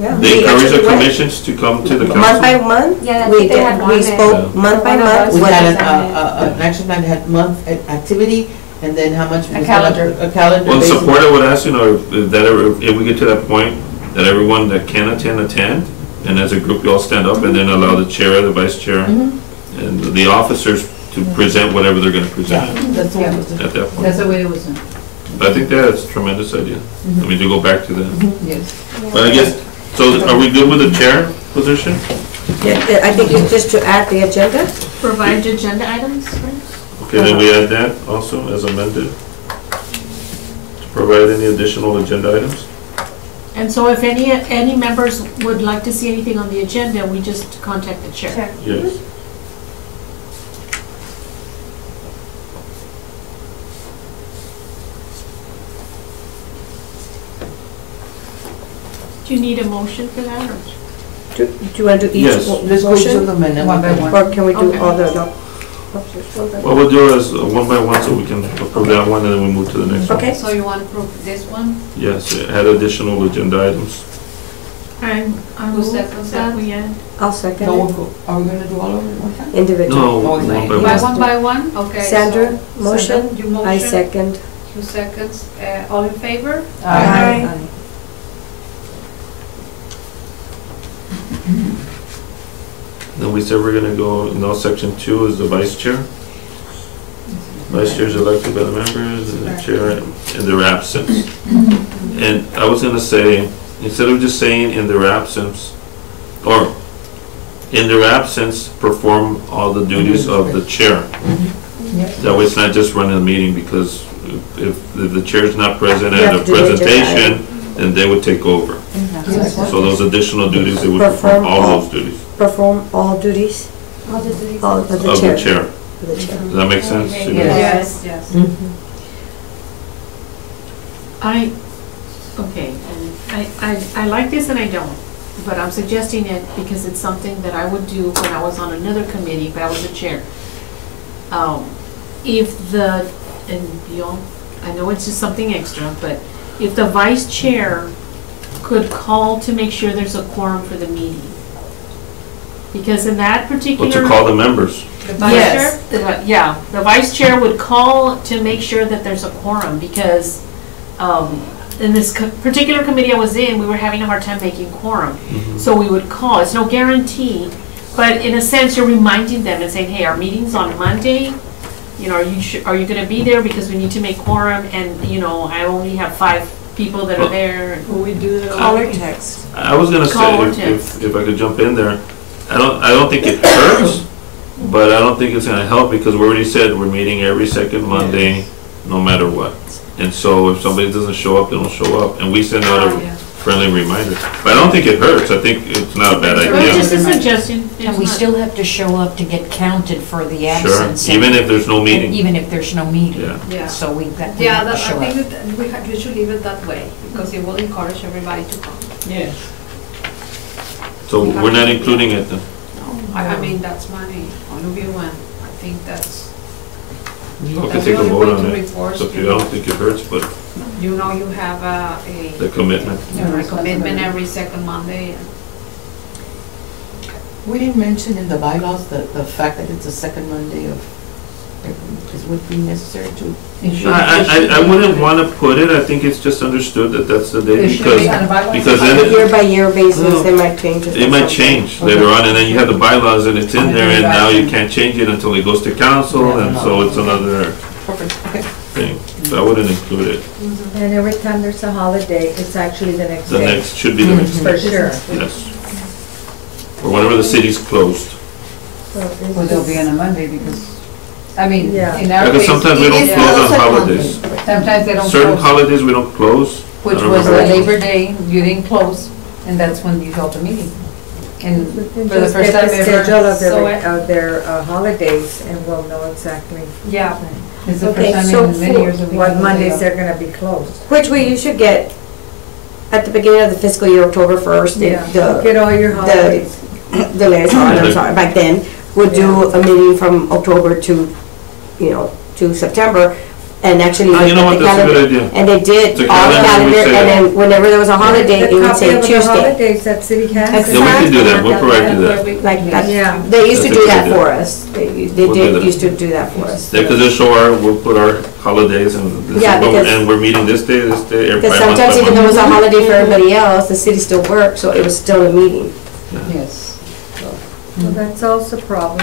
yeah. They We encourage the actually went commissions to come to the month by council. month. Yeah, I We think they had did, we one spoke month by One of month. us We what- had What- an action plan that had month activity, and then how much. A calendar. A calendar. Well, basically. support, I would ask, you know, if that ever, if we get to that point, that everyone that can attend, and as a group, you all stand up and then allow the chair, the vice chair, and the officers to present whatever they're gonna Yeah, present that's what it was. at that point. That's the way it was done. But I think that's a tremendous idea. I mean, to go back to that. Yes. But I guess, so are we good with the chair position? Yeah, I think it's just to add the agenda. Provide agenda items, right? Okay, then we add that also as amended. To provide any additional agenda items? And so if any members would like to see anything on the agenda, we just contact the chair. Yes. Do you need a motion for that, or? Do you want to do each Yes. Let's go to motion? them and then One by we can- one. Or can we do Okay. all the, no? What we'll do is one by one so we can approve that one and then we move to the next one. Okay. So you want to approve this one? Yes, add additional agenda items. I Who move seconds that that? we add. I'll second No, it. we'll go, are we gonna do all of them at one time? Individual. No, Oh, one right. by one. By one? Okay. so Sandra, motion. Sandra, you motion. I second. 2 seconds. All in favor? Aye. Then we said we're gonna go, no, section 2 is the vice chair. Vice chair is elected by the members and the chair in their absence. And I was gonna say, instead of just saying in their absence, or in their absence, perform all the duties of the chair. That way it's not just running the meeting, because if the chair's not present You at have a to do the agenda presentation, then they would take over. So those additional duties, they would perform all those duties Perform all duties All the duties all of of the of the the chair. chair. of the chair. Does that make sense? Okay. to you guys? Yes, yes. Okay, and I like this and I don't, but I'm suggesting it because it's something that I would do when I was on another committee, but I was the chair. If the, and you know, I know it's just something extra, but if the vice chair could call to make sure there's a quorum for the meeting. Because in that particular. What to call the members? The vice Yes, chair? yeah, the vice chair would call to make sure that there's a quorum, because in this particular committee I was in, we were having a hard time making quorum. So we would call, it's no guarantee, but in a sense, you're reminding them and saying, hey, our meeting's on Monday, you know, are you gonna be there, because we need to make quorum, and, you know, I only have 5 people that are there. Will we do the Call or text? I was gonna Call or say, text. if I could jump in there, I don't think it hurts, but I don't think it's gonna help, because we already said we're meeting every second Monday, no matter what. And so if somebody doesn't show up, they don't show up, and we send out a Yeah. friendly reminder. But I don't think it hurts, I think it's not a bad Well, idea. just a suggestion. And we It's not- still have to show up to get counted for the Sure, absence. even if there's no and meeting, Even if there's no meeting. yeah. Yeah. So we have Yeah, to I show think up. that you should leave it that way, because it will encourage everybody to come. Yes. So we're not including it then? I mean, that's my point of view, and I think that's, We can that's take the a only vote way on to it. reinforce, So if you, I don't think it hurts, but you know, you have the commitment. a commitment every second Monday. and- We didn't mention in the bylaws the fact that it's the second Monday of, is would be necessary to. I wouldn't wanna put it, I think it's just understood that that's the day, It should because be on the bylaws. because On then a it- year-by-year basis, they might change it. it might change later on, and then you have the bylaws and it's in there, and now you can't change it until it goes to council, and so it's another Perfect, okay. thing. So I wouldn't include it. And every time there's a holiday, it's actually the next The day. next, should be the next, For sure. yes. Or whenever the city's closed. So it's Well, they'll be just- on a Monday, because, I mean, Yeah. in our Because case. sometimes we it don't is close on also holidays. Sometimes they don't Certain close, holidays we don't close. I which don't was remember. Labor Day, you didn't close, and that's when you held the meeting. And We can for the just first get time the ever. schedule of So their holidays, and we'll know exactly Yeah. It's the Okay, first so time in many years that we. what had a day Mondays off. they're gonna be closed. Which way you should get at the beginning of the fiscal year, October 1st, Yeah, the get all your holidays. liaison, I'm sorry, back then, would do a meeting from October to, you know, to September, and actually. Ah, you know what, the that's a calendar- good idea. And they did The all calendar, we calendar, say- and then whenever there was a holiday, it would say A copy of the Tuesday. holidays that city has. Yeah, we can do that, we'll provide you that. Like, that- Yeah. they used to That's a do good that idea. for us. They We'll do did, that. used to do that for us. Yeah, because they'll show we'll put our holidays and this Yeah, is when- because- and we're meeting this day, every Because 5 months. sometimes 5 even though it was months. a holiday for everybody else, the city still worked, so it was still a meeting. Yes. Well, that solves the problem.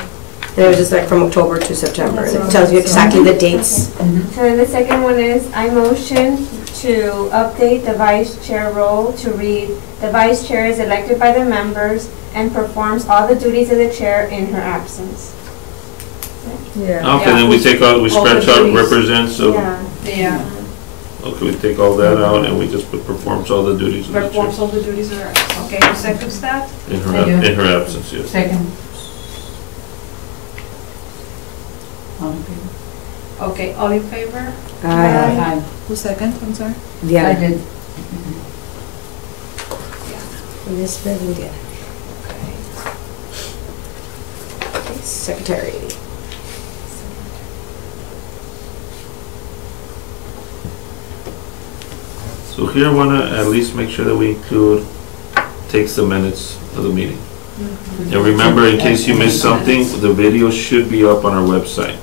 And it was just like from October to September, and it That's tells you all. exactly the dates. So then the second one is, I motion to update the vice chair role to read, the vice chair is elected by the members and performs all the duties of the chair in her absence. Yeah. Okay, then we take out, we All the scratch out duties. represents, so, Yeah. Yeah, okay, we take all that out and we just put performs all the duties of the chair performs all the duties of her, okay, who seconds that? in her, I do. in her absence, yes. Second. All in favor? Okay, all in favor? Aye. Who second, I'm sorry? I did. Ms. Belinda. Okay, Secretary. So here I wanna at least make sure that we include, takes the minutes of the meeting. And remember, in case you missed something, the video should be up on our website.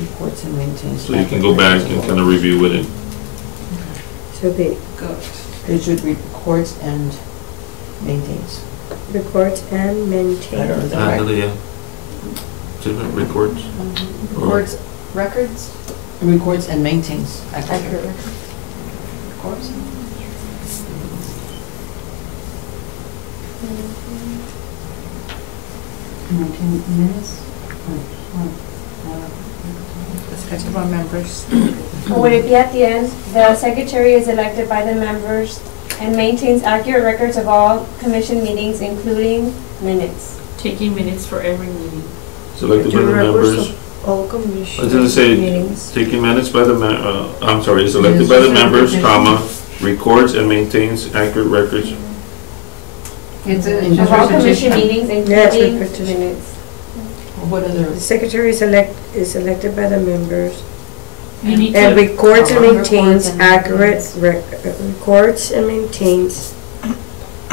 Reports and maintains. So you can go back and kind of review it. And So be It should be records and maintains. records and I don't know, maintain. is that right? yeah. Shouldn't it records? Or- Records, records? Records and maintains. Accurate records. Records. Minutes? Discussion on members. Or would it be at the end? The secretary is elected by the members and maintains accurate records of all commission meetings, including minutes. Taking minutes for every meeting. Selected by the members. All commission I was gonna say, meetings. taking minutes by the, I'm sorry, is elected by the members, comma, records and maintains accurate records. It's a, Of all commission meetings, Yeah, it's including repetition. minutes. What other? The secretary is elected by the members You need and to, records and Records maintains and accurate, records and maintains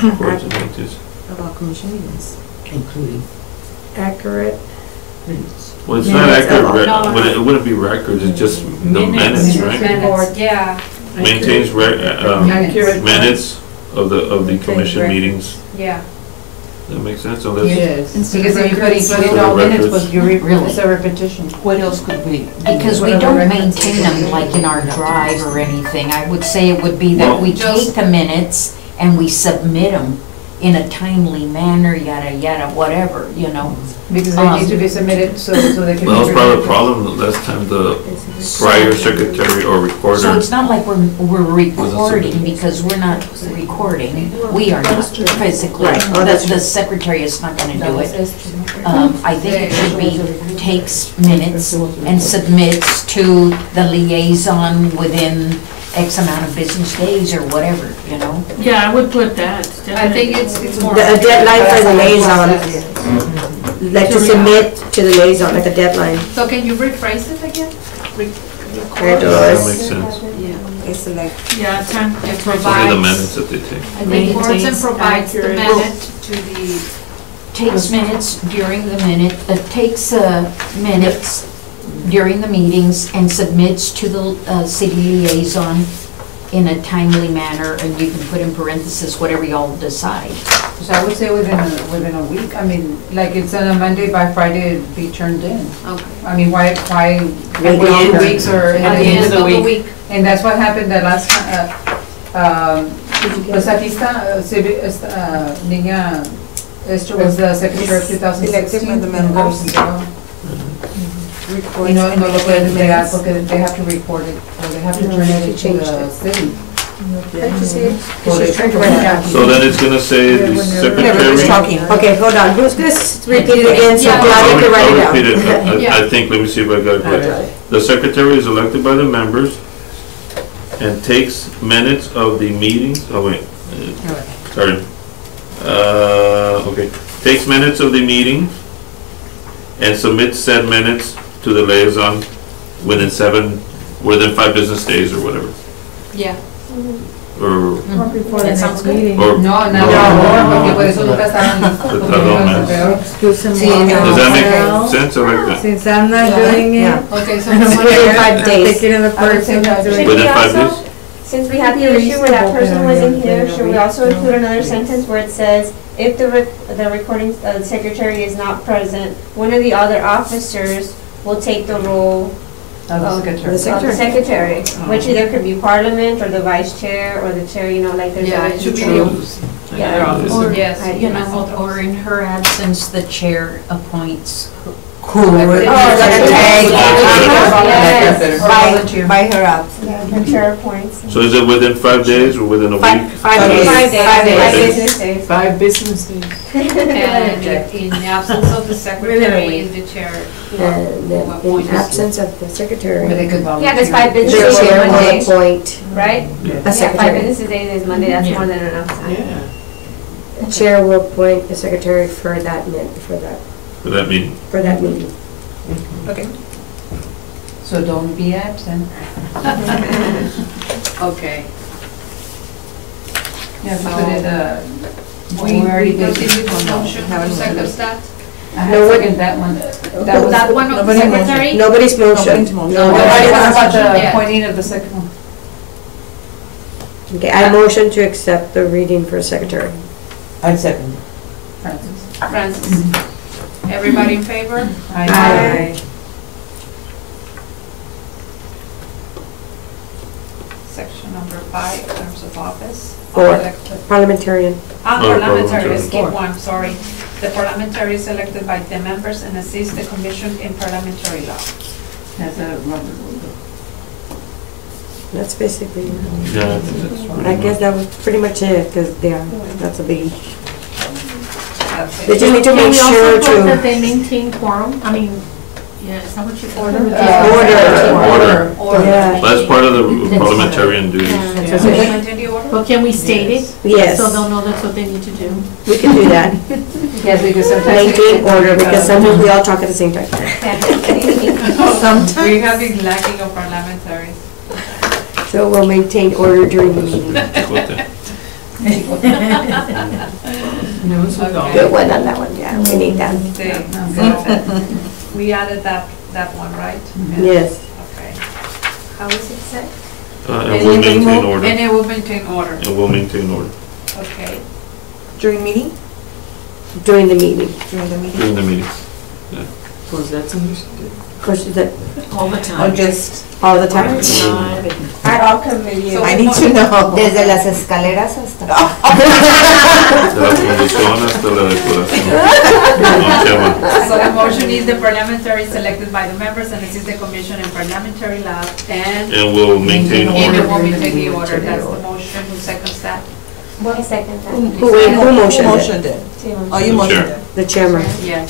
Records and maintains. About commission meetings. Including accurate. minutes. Well, it's not Minutes accurate, of all- it wouldn't be records, it's just the Minutes. minutes, right? Minutes. Yeah, Maintains minutes of the commission records. meetings. yeah. That makes sense, so that's, yes, Instead because of if you put records, including instead all of minutes, records. but you're, Really? it's a repetition. What else could we? Because we don't maintain them like in our drive or anything. I would say it would be that Well- we take the minutes and we submit them in a timely manner, yada, yada, whatever, you know. Because they need to be submitted so they can. well, that was be part of the reviewed. problem, the last time the prior secretary or So recorder, it's not like we're recording, because we're not recording. We are not physically, Right. Oh, that's the secretary is not gonna do it. I think it should be, takes minutes and submits to the liaison within X amount of business days or whatever, you know? yeah, I would put that. I think it's more. A deadline for the liaison, like to submit to the liaison, like a deadline. So can you rephrase it again? There it that is. makes sense. It's like, Yeah, time, It So be the provides, minutes that they take. I think records and Maintains provides the accurate- minute to the, Takes minutes during the minute, takes minutes during the meetings and submits to the city liaison in a timely manner, and you can put in parentheses whatever y'all decide. So I would say within a week, I mean, like it's on a Monday, by Friday it'd be turned in. okay. I mean, why Wait wait longer. 2 weeks or? At the end of the week. And that's what happened the last time, pues aquí está, niña, Esther was the secretary of 2016. Elected by the members. Y no lo pueden entregar porque they have to record it, or they have to turn it into changed the it. city. Because she's trying to write it down. So then it's gonna say the everybody's secretary. talking. Okay, hold on, who's gonna repeat it again, so Yeah. Claudia can write it I'll repeat down? it. I think, let me see if I got it correct. The secretary is elected by the members and takes minutes of the meetings, oh wait, sorry. Okay, takes minutes of the meeting and submits said minutes to the liaison within 5 business days or whatever. Yeah. Or, That sounds good. or. No, porque por eso nunca estaban Pues tardó más. Does that make sense? I like that. Since I'm not doing it, Okay, so I'm Within 5 days. taking the I would say person that- doing Should Within we 5 also, days? since we had the issue where that person wasn't here, should we also include another sentence where it says, if the recording secretary is not present, one of the other officers will take the role of the secretary. The of the secretary, which either could be parliament or the vice chair or the chair, you know, like there's Yeah, always it should be two. Yeah. Or, Yes. you know, or in her absence, the chair appoints Who would Like gonna take? Yes. Volunteer. By her out. Yeah, the chair appoints. So is it within 5 days or within a week? 5 days. 5 days. 5 days. 5 business days. 5 business days. And in the absence of the secretary, the chair. In absence of the Where they secretary, could volunteer. Yeah, that's 5 the business days, chair will Monday, appoint right? a Yeah, 5 secretary. business days is Monday, that's Yeah. more than enough time. Yeah. The chair will appoint a secretary for that For that meeting? meeting. Okay. So don't be absent. Okay. Yeah, So- put it, We already did. proceed with the motion, haven't who done seconds that? I have second that one. That was. That one of the Nobody motioned. secretary? Nobody's motion. Nobody's motion. Nobody was about the Yeah. appointing of the second one. Okay, I motion to accept the reading for secretary. I second. Francis. Francis. Everybody in favor? Aye. Section number 5, terms of office. 4, Elected- parliamentarian. Parliamentary, skip parliamentary. 1, sorry. The parliamentary is elected by the members and assists the commission in parliamentary law. That's a Robert Rule. That's basically, Yeah, I think that's I guess that was pretty much it, because that's a biggie. That's it. They just need to Can make we also sure put to, that they maintain quorum? I mean, yeah, is that what you? Order. Order. Yeah. That's part of the parliamentarian duties. Yeah. So they maintain the order? Well, can we state it? Yes. So they'll know that's what they need to do. we can do that. Yes, because sometimes. Maintain order, because sometimes we all talk at the same time. We have been lacking of parliamentaries. So we'll maintain order during the meeting. Chicote. Okay. Good one on that one, yeah, we need that. So, we added that one, right? Yes. Okay. How is it set? And we'll maintain order. And it will maintain order, And we'll maintain order okay. During meeting? During the meeting. During the meeting? during the meeting. Because that's understood. Of course, is that All the Or time. just, all the time? At all committees. So- I need to know. Desde las escaleras hasta. De la condición hasta la decoración. No, Chema. So the motion is the parliamentary selected by the members and assist the commission in parliamentary law and And we'll maintain and it order. will maintain the order, that's the motion, who seconds that? One second. Who motioned it? Motioned it. Oh, you The motioned chair. it. The chairman. Yes.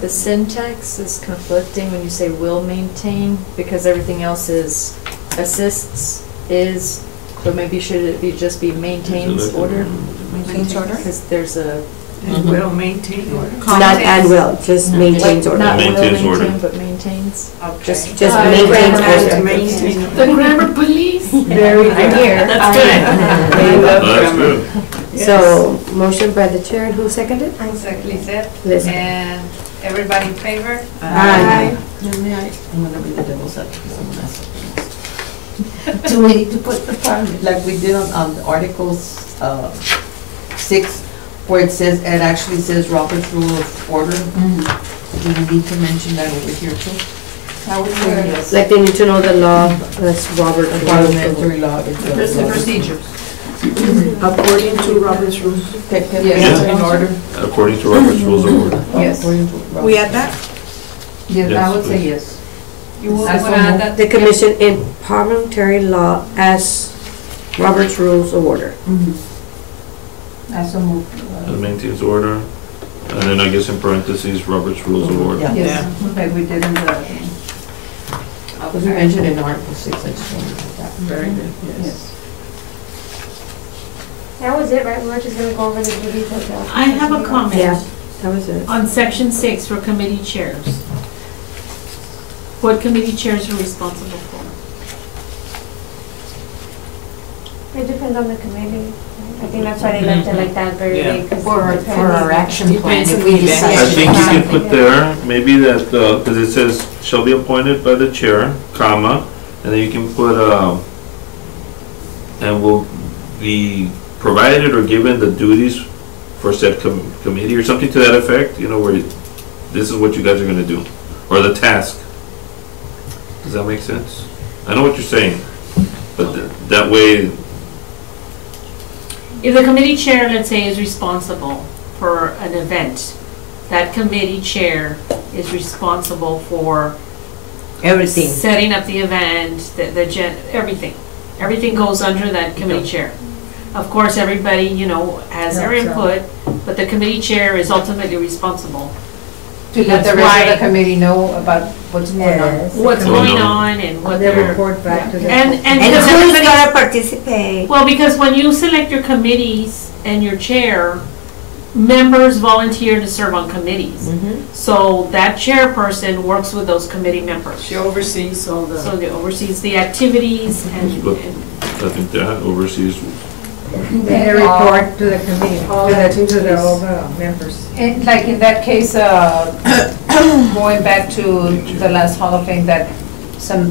The syntax is conflicting when you say will maintain, because everything else is assists, is, so maybe should it be, just be maintains order? Maintains order? Because there's a. And will maintain order. Not and will, just maintains order. Not will Maintains order. maintain, but maintains. Okay. Just maintains order. The grammar police. Very good. Here. That's good. That's good. So, motion by the chair, and who seconded? Exactly said, Listen. and everybody in favor? Aye. I'm gonna be the devil's advocate, someone else. Do we need to put the parliament? Like we did on Articles 6, where it says, it actually says Robert's Rule of Order. Do we need to mention that over here too? I would say yes. Like they need to know the law, that's Robert. The parliamentary law. There's the procedures. According to Robert's rules. Can we Yes. enter in order? According to Robert's Rules of Order. Yes. According to We Robert's- add that? Yes, I Yes, would say please. yes. You will That's wanna one add more. that? The commission in parliamentary law as Robert's Rules of Order. I so move. And maintains order. And then I guess in parentheses, Robert's Rules of Order. Yeah. Yes, like we did in the, Because we mentioned in Article 6, I just wanted to put that. Very good, yes. yes. That was it, right? We were just gonna go over the duties of the. I have a comment. Yeah, that was it. On section 6 for committee chairs. What committee chairs are responsible for? It depends on the committee. I think that's why they left it like that, very Yeah. vague. 'cause For our it depends. action plan, Depends if on we the decide. I event. think you can put there, maybe that, because it says, shall be appointed by the chair, comma, and then you can put, and will be provided or given the duties for said committee, or something to that effect, where this is what you guys are gonna do, or the task. Does that make sense? I know what you're saying, but that way, If the committee chair, let's say, is responsible for an event, that committee chair is responsible for Everything. setting up the event, everything. Everything goes under that committee chair. Of course, everybody, has their input, but the committee chair is ultimately responsible. To let the rest of the committee know about what's going on. What's going on and what They they're. report back to them. And And who's everybody- gonna participate? Well, because when you select your committees and your chair, members volunteer to serve on committees. So that chairperson works with those committee members. She oversees all So the, they oversees the activities and But I think that oversees, They report to the committee, all the members. Like in that case, going back to the last Hall of Fame, that some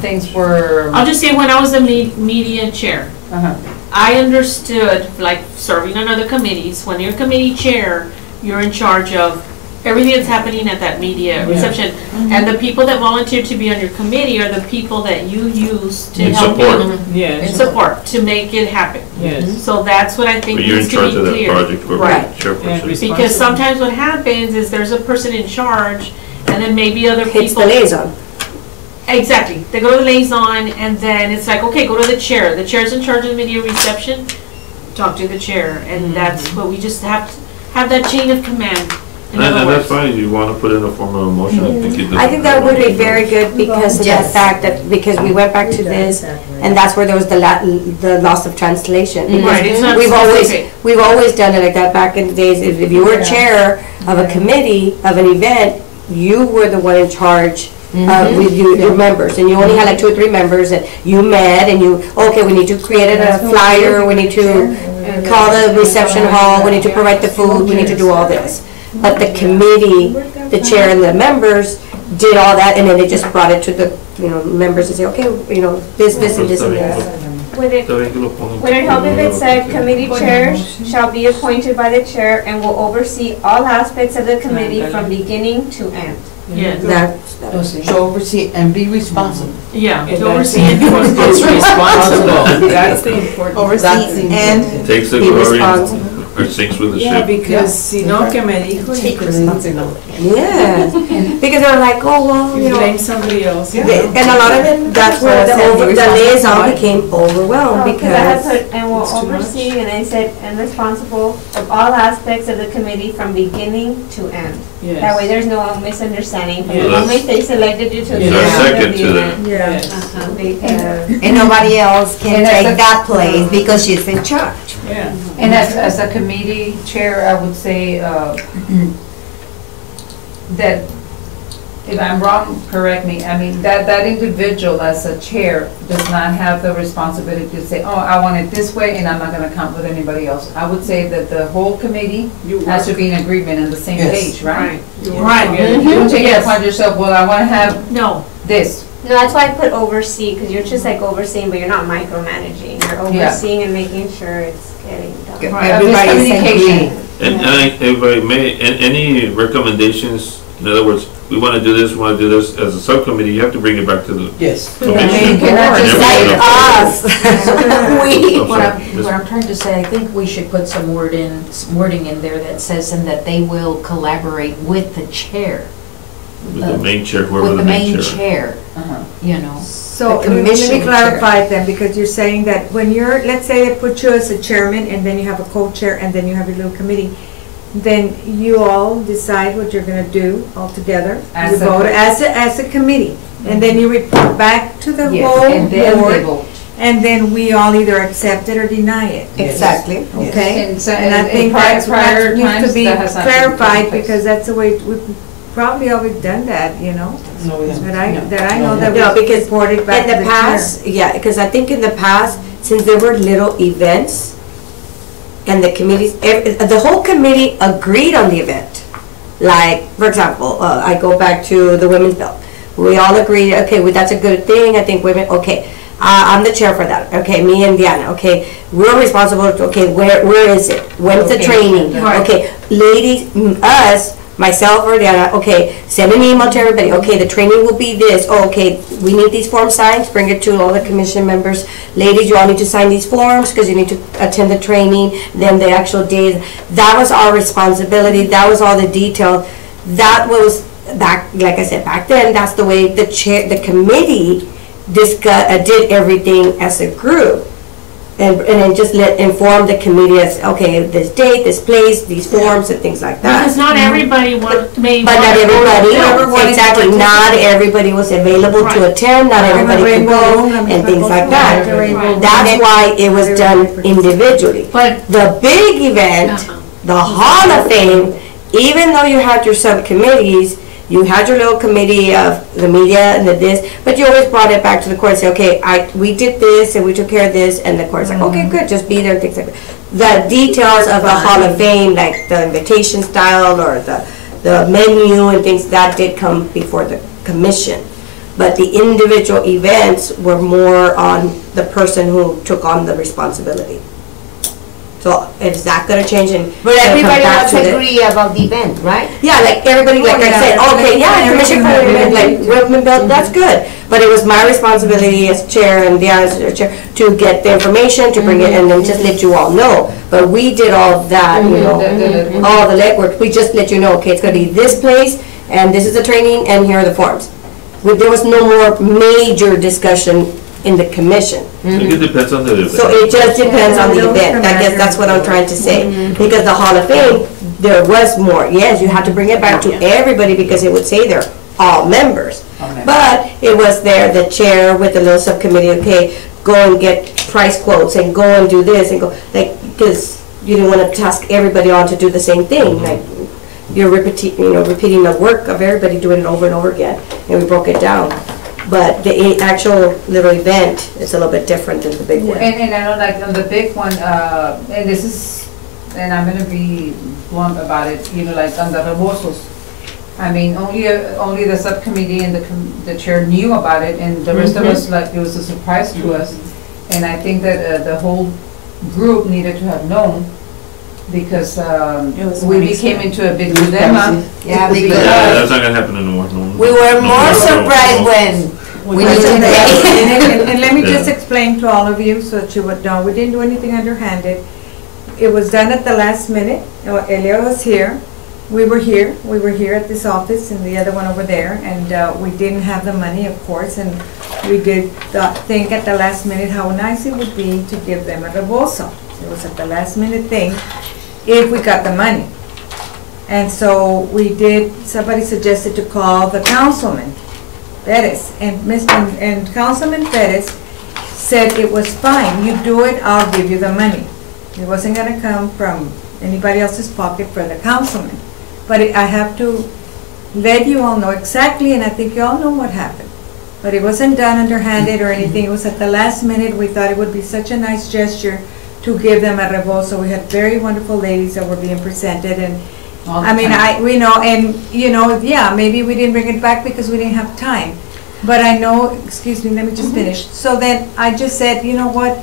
things were. I'll just say, when I was the media chair, Uh-huh. I understood, like, serving on other committees, when you're committee chair, you're in charge of everything that's happening at that media reception. And the people that volunteer to be on your committee are the people that you use to In help support. you. yes, In support, to make it happen. yes. So that's what I think but you're in needs to charge be of that clear. project, whoever Right. the chairperson is. Because sometimes what happens is there's a person in charge, and then maybe other It's the people. liaison. Exactly. They go to the liaison, and then it's like, okay, go to the chair. The chair's in charge of the media reception. Talk to the chair, and that's what we just have to have, that chain of command. In other And that's words. fine, you wanna put in a form of a motion, I think it doesn't. I think that would be have to very good because of the Yes. fact that, because we went back to this, and that's where there was the loss of translation. Because Right, it's not specific. We've always done it like that back in the days. If you were chair of a committee, of an event, you were the one in charge with your members, and you only had like 2 or 3 members, and you met, and you, okay, we need to create a flyer, we need to call the reception hall, we need to provide the food, we need to do all this. But the committee, the chair and the members did all that, and then they just brought it to the, members and say, okay, this, and this, and this. Would it, Está bien que lo pongan. would it help if it said committee chairs shall be appointed by the chair and will oversee all aspects of the committee from beginning to end? Yes. To oversee and be responsible. Yeah, And to that's oversee it. It's responsible, that's the important. That's the- Takes the Be glory responsible. or sinks with the Yeah, ship. because si no que me dijo, y Take pues, responsibility. Yes, because they're like, oh, well, you blame somebody else. you They- know. And a lot of it, that's where the liaison became overwhelmed Because I had because, put, and will It's too much. oversee, and I said, and responsible of all aspects of the committee from beginning to end. Yes. That way there's no misunderstanding. From the Yes. moment they selected you to the Yes. So end second of to the that. event. Yeah. Yes. They can. and nobody else can And as a- take that place because she's in charge. Yeah. And as a committee chair, I would say that, if I'm wrong, correct me, I mean, that individual as a chair does not have the responsibility to say, oh, I want it this way, and I'm not gonna count with anybody else. I would say that the whole committee You has to work. be in agreement on the same Yes. page, right? You work Right. together. You don't take it upon yourself, well, I wanna have No, this. No, that's why I put oversee, because you're just like overseeing, but you're not micromanaging. You're overseeing and making sure it's getting done. Right. Everybody's Miscommunication. And everybody any recommendations, in other words, we wanna do this, we wanna do this, as a subcommittee, you have to bring it back to the Yes. commission. You cannot just And Like everybody- us. I'm What sorry. I'm trying to say, I think we should put some wording in there that says, and that they will collaborate with the chair, With the main chair, whoever with the main chair. chair, Uh-huh. So, The let me commission clarify it then, because you're saying that when you're, let's say they put you as a chairman, and then you have a co-chair, and then you have your little committee, then you all decide what you're gonna do all together. You As a- vote as a committee, and then you report back to the Yes, whole and then they board, vote. and then we all either accept it or deny it. Exactly. Okay? And so- And I and think prior that needs times, to be that has not been clarified, in place. because that's the way, we've probably always done that, No, we haven't. that I know that No, we because reported back to In the the chair. past, yeah, because I think in the past, since there were little events, and the committees, the whole committee agreed on the event. Like, for example, I go back to the women's belt. We all agreed, okay, well, that's a good thing, I think women, okay, I'm the chair for that, okay, me and Diana, okay, we're responsible, okay, where is it? When's the Okay. training? Right. Okay, ladies, us, myself or Diana, okay, send an email to everybody, okay, the training will be this, oh, okay, we need these form signs, bring it to all the commission members. Ladies, you all need to sign these forms, because you need to attend the training, then the actual days. That was our responsibility, that was all the detail. That was, back, like I said, back then, that's the way the committee did everything as a group. And then just inform the committee as, okay, this date, this place, these forms and things like that. Because not everybody may. But not everybody, exactly, not everybody was available to attend, not everybody could go, and things like that. That's why it was done individually. But the big event, the Hall of Fame, even though you had your subcommittees, you had your little committee of the media and the this, but you always brought it back to the court and say, okay, we did this and we took care of this, and the court's like, okay, good, just be there and things like that. The details of the Hall of Fame, like the invitation style or the menu and things, that did come before the commission. But the individual events were more on the person who took on the responsibility. So is that gonna change? And but everybody wants to agree about the event, right? Yeah, like everybody, like I said, okay, yeah, commission for women, like women build, that's good. But it was my responsibility as chair and Diana's chair to get the information, to bring it, and then just let you all know. But we did all that, you know, all the legwork. We just let you know, okay, it's gonna be this place, and this is the training, and here are the forms. There was no more major discussion in the commission. It depends on the event. So it just depends on the event. I guess that's what I'm trying to say. Because the Hall of Fame, there was more. Yes, you had to bring it back to everybody because it would say there, all members. But it was there, the chair with the little subcommittee, okay, go and get price quotes and go and do this and go, like, because you didn't want to task everybody on to do the same thing. Like, you're repeating the work of everybody doing it over and over again. And we broke it down. But the actual little event is a little bit different than the big one. And I know, like, on the big one, and this is, and I'm gonna be blunt about it, you know, like on the rebosos. I mean, only the subcommittee and the chair knew about it, and the rest of us, like, it was a surprise to us. And I think that the whole group needed to have known, because we became into a big dilemma. Yeah, because that's not gonna happen anymore. We were more surprised when we did that. And let me just explain to all of you so that you would know, we didn't do anything underhanded. It was done at the last minute. Elia was here. We were here at this office and the other one over there, and we didn't have the money, of course, and we did think at the last minute how nice it would be to give them a rebozo. It was at the last minute thing, if we got the money. And so we did, somebody suggested to call the councilman, Perez, and Councilman Perez said it was fine, you do it, I'll give you the money. It wasn't gonna come from anybody else's pocket for the councilman. But I have to let you all know exactly, and I think you all know what happened. But it wasn't done underhanded or anything, it was at the last minute. We thought it would be such a nice gesture to give them a rebozo. We had very wonderful ladies that were being presented, and I mean, we know, and you know, yeah, maybe we didn't bring it back because we didn't have time. But I know, excuse me, let me just finish. So then I just said, you know what,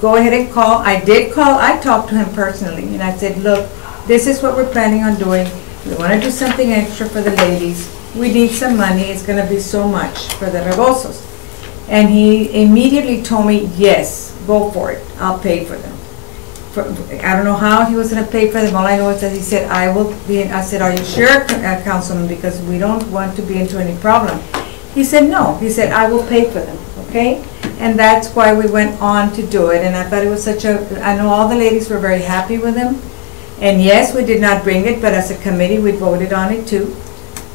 go ahead and call. I did call, I talked to him personally, and I said, look, this is what we're planning on doing. We want to do something extra for the ladies. We need some money, it's going to be so much for the rebozos. And he immediately told me, yes, go for it, I'll pay for them. I don't know how he was going to pay for them. All I know is that he said, I will be in. I said, are you sure, Councilman, because we don't want to be into any problem. He said, no. He said, I will pay for them, okay? And that's why we went on to do it. And I thought it was such a, I know all the ladies were very happy with him. And yes, we did not bring it, but as a committee, we voted on it too.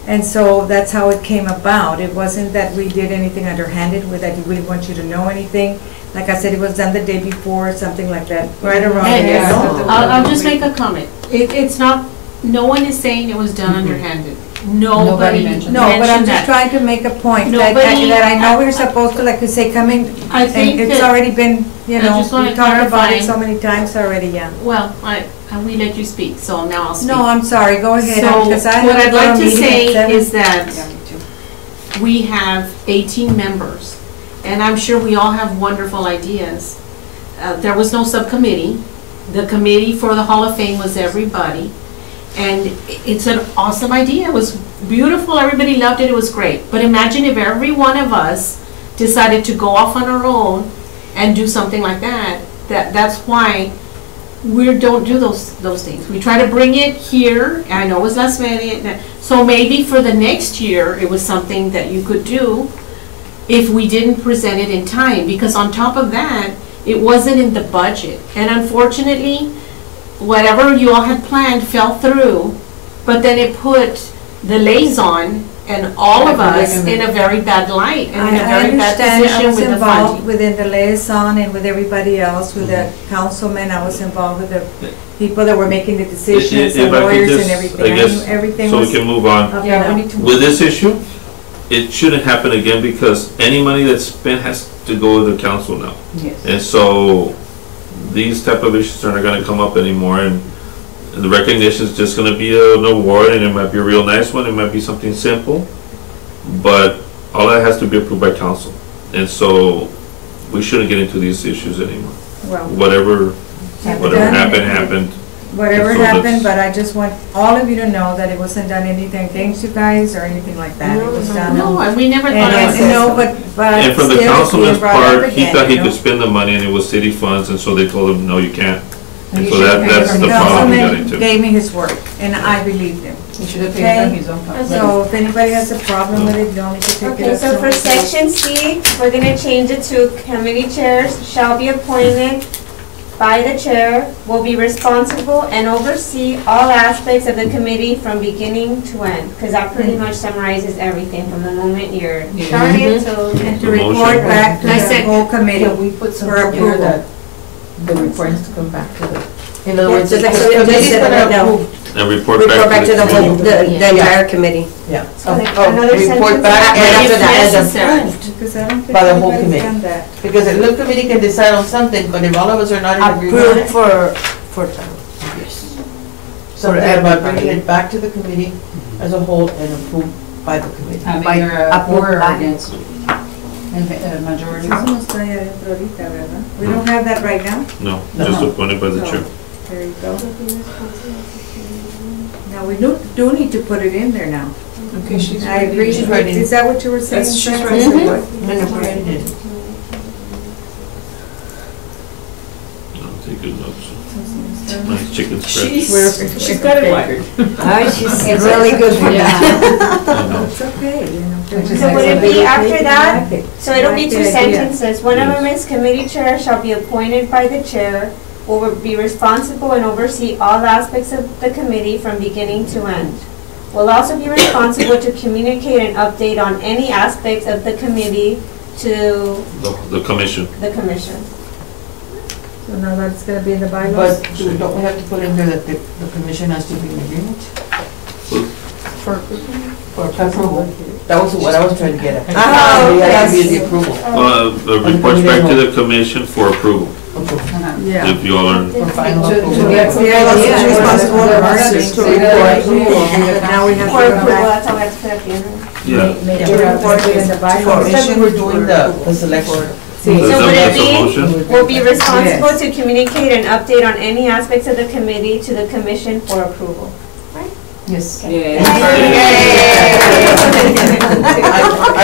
And so that's how it came about. It wasn't that we did anything underhanded with that. We didn't want you to know anything. Like I said, it was done the day before or something like that, right around there. I'll just make a comment. It's not, no one is saying it was done underhanded. Nobody mentioned that. No, but I'm just trying to make a point that I know we're supposed to, like you say, come in, and it's already been, you know, we talked about it so many times already, yeah. Well, we let you speak, so now I'll speak. No, I'm sorry, go ahead. So what I'd like to say is that we have 18 members, and I'm sure we all have wonderful ideas. There was no subcommittee. The committee for the Hall of Fame was everybody. And it's an awesome idea. It was beautiful. Everybody loved it. It was great. But imagine if every one of us decided to go off on our own and do something like that. That's why we don't do those things. We try to bring it here. I know it was last minute. So maybe for the next year, it was something that you could do if we didn't present it in time. Because on top of that, it wasn't in the budget. And unfortunately, whatever you all had planned fell through, but then it put the liaison and all of us in a very bad light and in a very bad position with the I was involved funding. within the liaison and with everybody else, with the councilmen, I was involved with the people that were making the decisions, the If I could lawyers just, and I everything. I guess, knew everything so we was can move on. up Yeah, we and need up. to. With this issue, it shouldn't happen again because any money that's spent has to go to the council now. Yes. And so these type of issues are not gonna come up anymore, and the recognition is just gonna be an award, and it might be a real nice one, it might be something simple, but all that has to be approved by council. And so we shouldn't get into these issues anymore. Well, Whatever done. happened, happened. whatever So let's- happened, but I just want all of you to know that it wasn't done anything against you guys or anything like that. It was done. No, and we never And thought I it was. know, but And from the still, councilman's it brought up part, he again, thought he you could know? spend the money and it was city funds, and so they told him, no, you can't. And You so should that, pay that's from the The problem he got councilman into. gave me his word, and I believed him. You should have paid it from his own pocket. So if anybody has a problem with it, don't need to take it Okay, up. so for section C, we're gonna change it to committee chairs shall be appointed by the chair, will be responsible and oversee all aspects of the committee from beginning to end. Because that pretty much summarizes everything from the moment you're started till. And to The motion. report back to I the second. whole committee. Can we put For something here approval. that the report has to come back to the, in other Yeah, words, just the like we just committee's said gonna right now. approve. And report Report back to the committee. whole, the entire committee. Yeah. Okay, Oh, another report sentence. back, and after that, as Necessary. approved. Because I don't think By the whole anybody's committee. done that. Because the little committee can decide on something, but if all of us are not in agreement. Approved for Yes. Something about bringing it back to the committee as a whole and approved by the committee. I mean, By- you're approved for or by- against? Majority? Eso no está ahí adentro ahorita, ¿verdad? We don't have that right now? No, No. just appointed by the So- chair. There you go. Now, we do need to put it in there now. Okay, she's I agree. She's writing. Is that what you were saying? That's- she's Francis? writing. Mhm. Writing. I'll take good notes. Nice chicken spread. She's got it wired. She's really good for that. I know. It's okay, you know. So would it be after that? I like it. So it'll be I like two the idea. sentences. One of them is committee chair shall be appointed by the chair, will be responsible and oversee all aspects of the committee from beginning to end. Will also be responsible to communicate and update on any aspects of the committee to The commission. the commission. So now that's gonna be in the bylaws? But don't we have to put in there that the commission has to be in agreement? For approval. That was what I was trying to get at. Oh, It has to be yes. the approval. The reports back to the commission for approval, Approval. Yeah. if you all are, For final To approval. get Yeah, that's responsible for Yeah. us Yeah. to report approval. But now we have For to go approval, back. that's all we have to put at the end. yeah. To report it in the bylaws. Next time we're doing the selection. So Does that would it make a be- motion? Will be responsible Yes. to communicate and update on any aspects of the committee to the commission for approval. Yes. I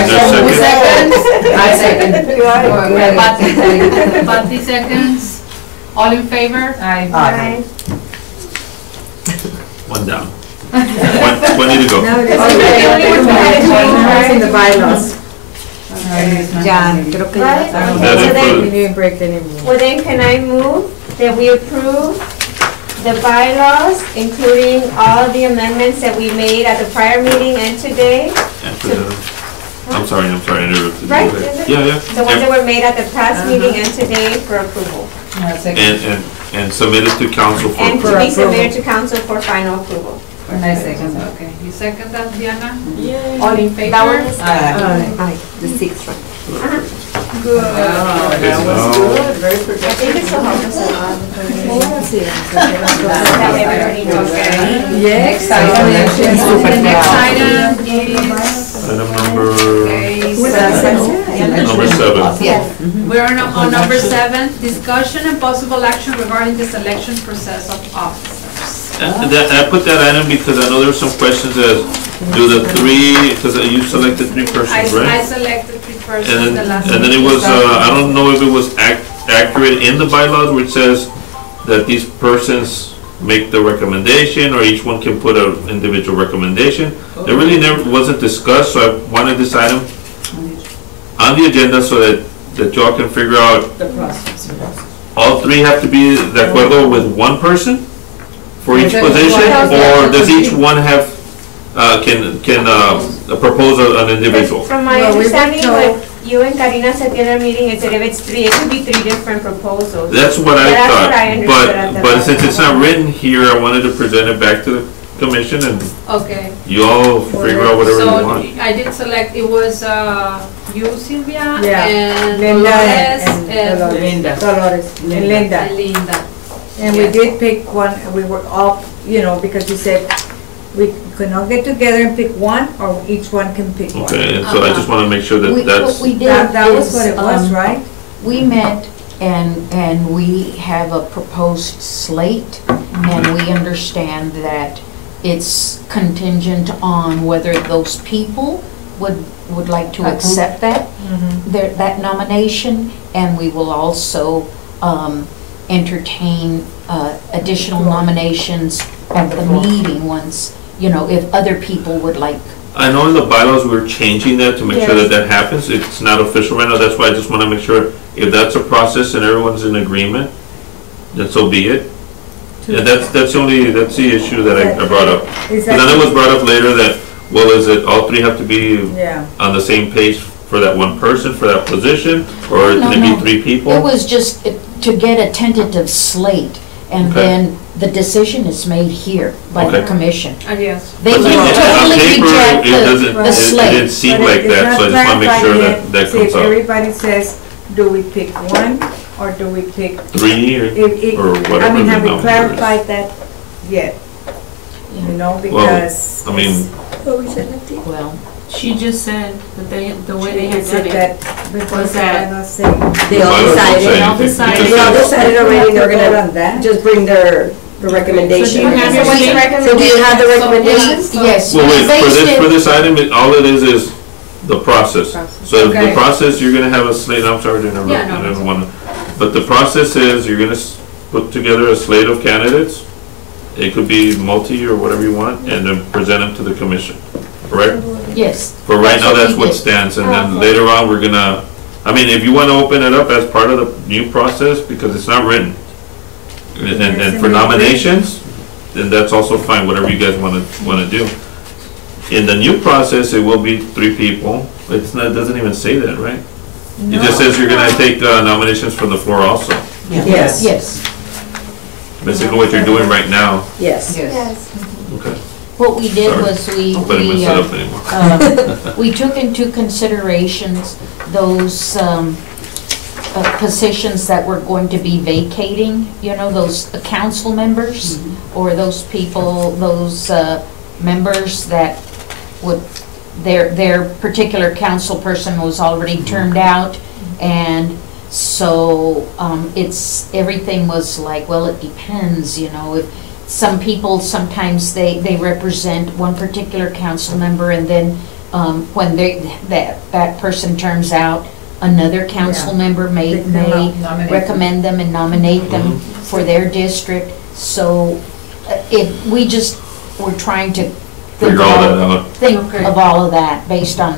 Is there a so moved. second? I second. Bati seconds. All in favor? Aye. Aye. One down. 20 to go. Now it is. Okay. Now it's in the bylaws. Ya, creo que ya Right? está. Okay, That so is then- We didn't break any rules. Well, then can I move that we approve the bylaws, including all the amendments that we made at the prior meeting and today? After the- I'm sorry, I interrupted you. Right, Go ahead. is it? Yeah, yeah. The ones that were made at the past meeting and today for approval. And submit it to council for And to approval. be submitted to council for final approval. I second. Okay, you second that, Diana? Yay. All in favor? That one is- Aye, the sixth one. Good. Okay, now- Very I think it still helps us a lot. Yeah. That way everybody knows. Next item. The next item is, Item number okay, seven. we're on number 7, discussion and possible action regarding the selection process of officers. I put that item because I know there were some questions as, do the three, because you selected three persons, I right? selected 3 persons And the then, last. and then it was, I don't know if it was accurate in the bylaws where it says that these persons make the recommendation, or each one can put an individual recommendation. It really never wasn't discussed, so I wanted this item on the agenda so that y'all can figure out, The process. all three have to be de acuerdo with one person for each position, or does each one have, can propose an individual? From my Well, we were understanding, told- what you and Karina said the other meeting, it said if it's 3, it could be 3 different proposals. That's what I That's what thought, I understood at the but since it's not last written here, I wanted to present it back to the commission and Okay. you all figure out whatever you want. So I did select, it was you, Sylvia, Yeah. and Linda Dolores, and Dolores. Linda. Dolores and Linda. and Linda. And we Yes. did pick one, we were all, because you said we could not get together and pick one, or each one can pick one. Okay, and so I just want to make sure that What that's, we did That was is, what it was, right? we met and we have a proposed slate, and we understand that it's contingent on whether those people would like to accept that, that nomination, and we will also entertain additional nominations at the meeting once, if other people would like. I know in the bylaws we're changing that to make sure that that happens. It's not official right now, that's why I just want to make sure if that's a process and everyone's in agreement, then so be it. And that's the issue that I brought up. Is And then it was brought up later that, well, is it all three have to be Yeah. on the same page for that one person, for that position? Or No, can it no. be 3 people? It was just to get a tentative slate, and Okay. then the decision is made here by the Okay. commission. Yes. They But can on totally paper, reject it doesn't- the it didn't slate. seem But like it's that, not so I just want to make sure clarified that yet. See, comes if up. everybody says, do we pick one, or do we pick, 3 or or whatever. I mean, have the we number is. clarified that yet? Because. I mean, Well, She just said that the way they had Is done it it. that, because Was that- I say. They all Bylaws don't say decided, They all anything. decided. It just they all says- decided already, they're Vote gonna on that? just bring the recommendation. So do you have your What's the slate? recommendation? So do you have the recommendations? yes. Well, wait, they for said- this item, all it is the process. So the Okay. process, you're gonna have a slate, I'm sorry to interrupt, Yeah, no, I it's didn't wanna, but the process is, you're gonna put together a slate of candidates. It could be multi or whatever you want, and then present them to the commission, correct? Yes. For right now, that's we what did. stands, and then Okay. later on, we're gonna, if you wanna open it up as part of the new process, because it's not written. And for nominations, then that's also fine, whatever you guys wanna do. In the new process, it will be 3 people. It doesn't even say that, right? It just says you're gonna take nominations from the floor also. Yes, Yes. Basically what you're doing right now. yes. Yes. Yes. Okay. What we did Sorry. was Hope I didn't mess it up anymore. we took into considerations those positions that were going to be vacating, those council members, or those people, those members that would, their particular council person was already termed out, and so everything was like, well, it depends, if some people, sometimes they represent one particular council member, and then when that person turns out, another council member may Nominate. recommend them and nominate them for their district. So we just were trying to Figure all that out. think Okay. of all of that based on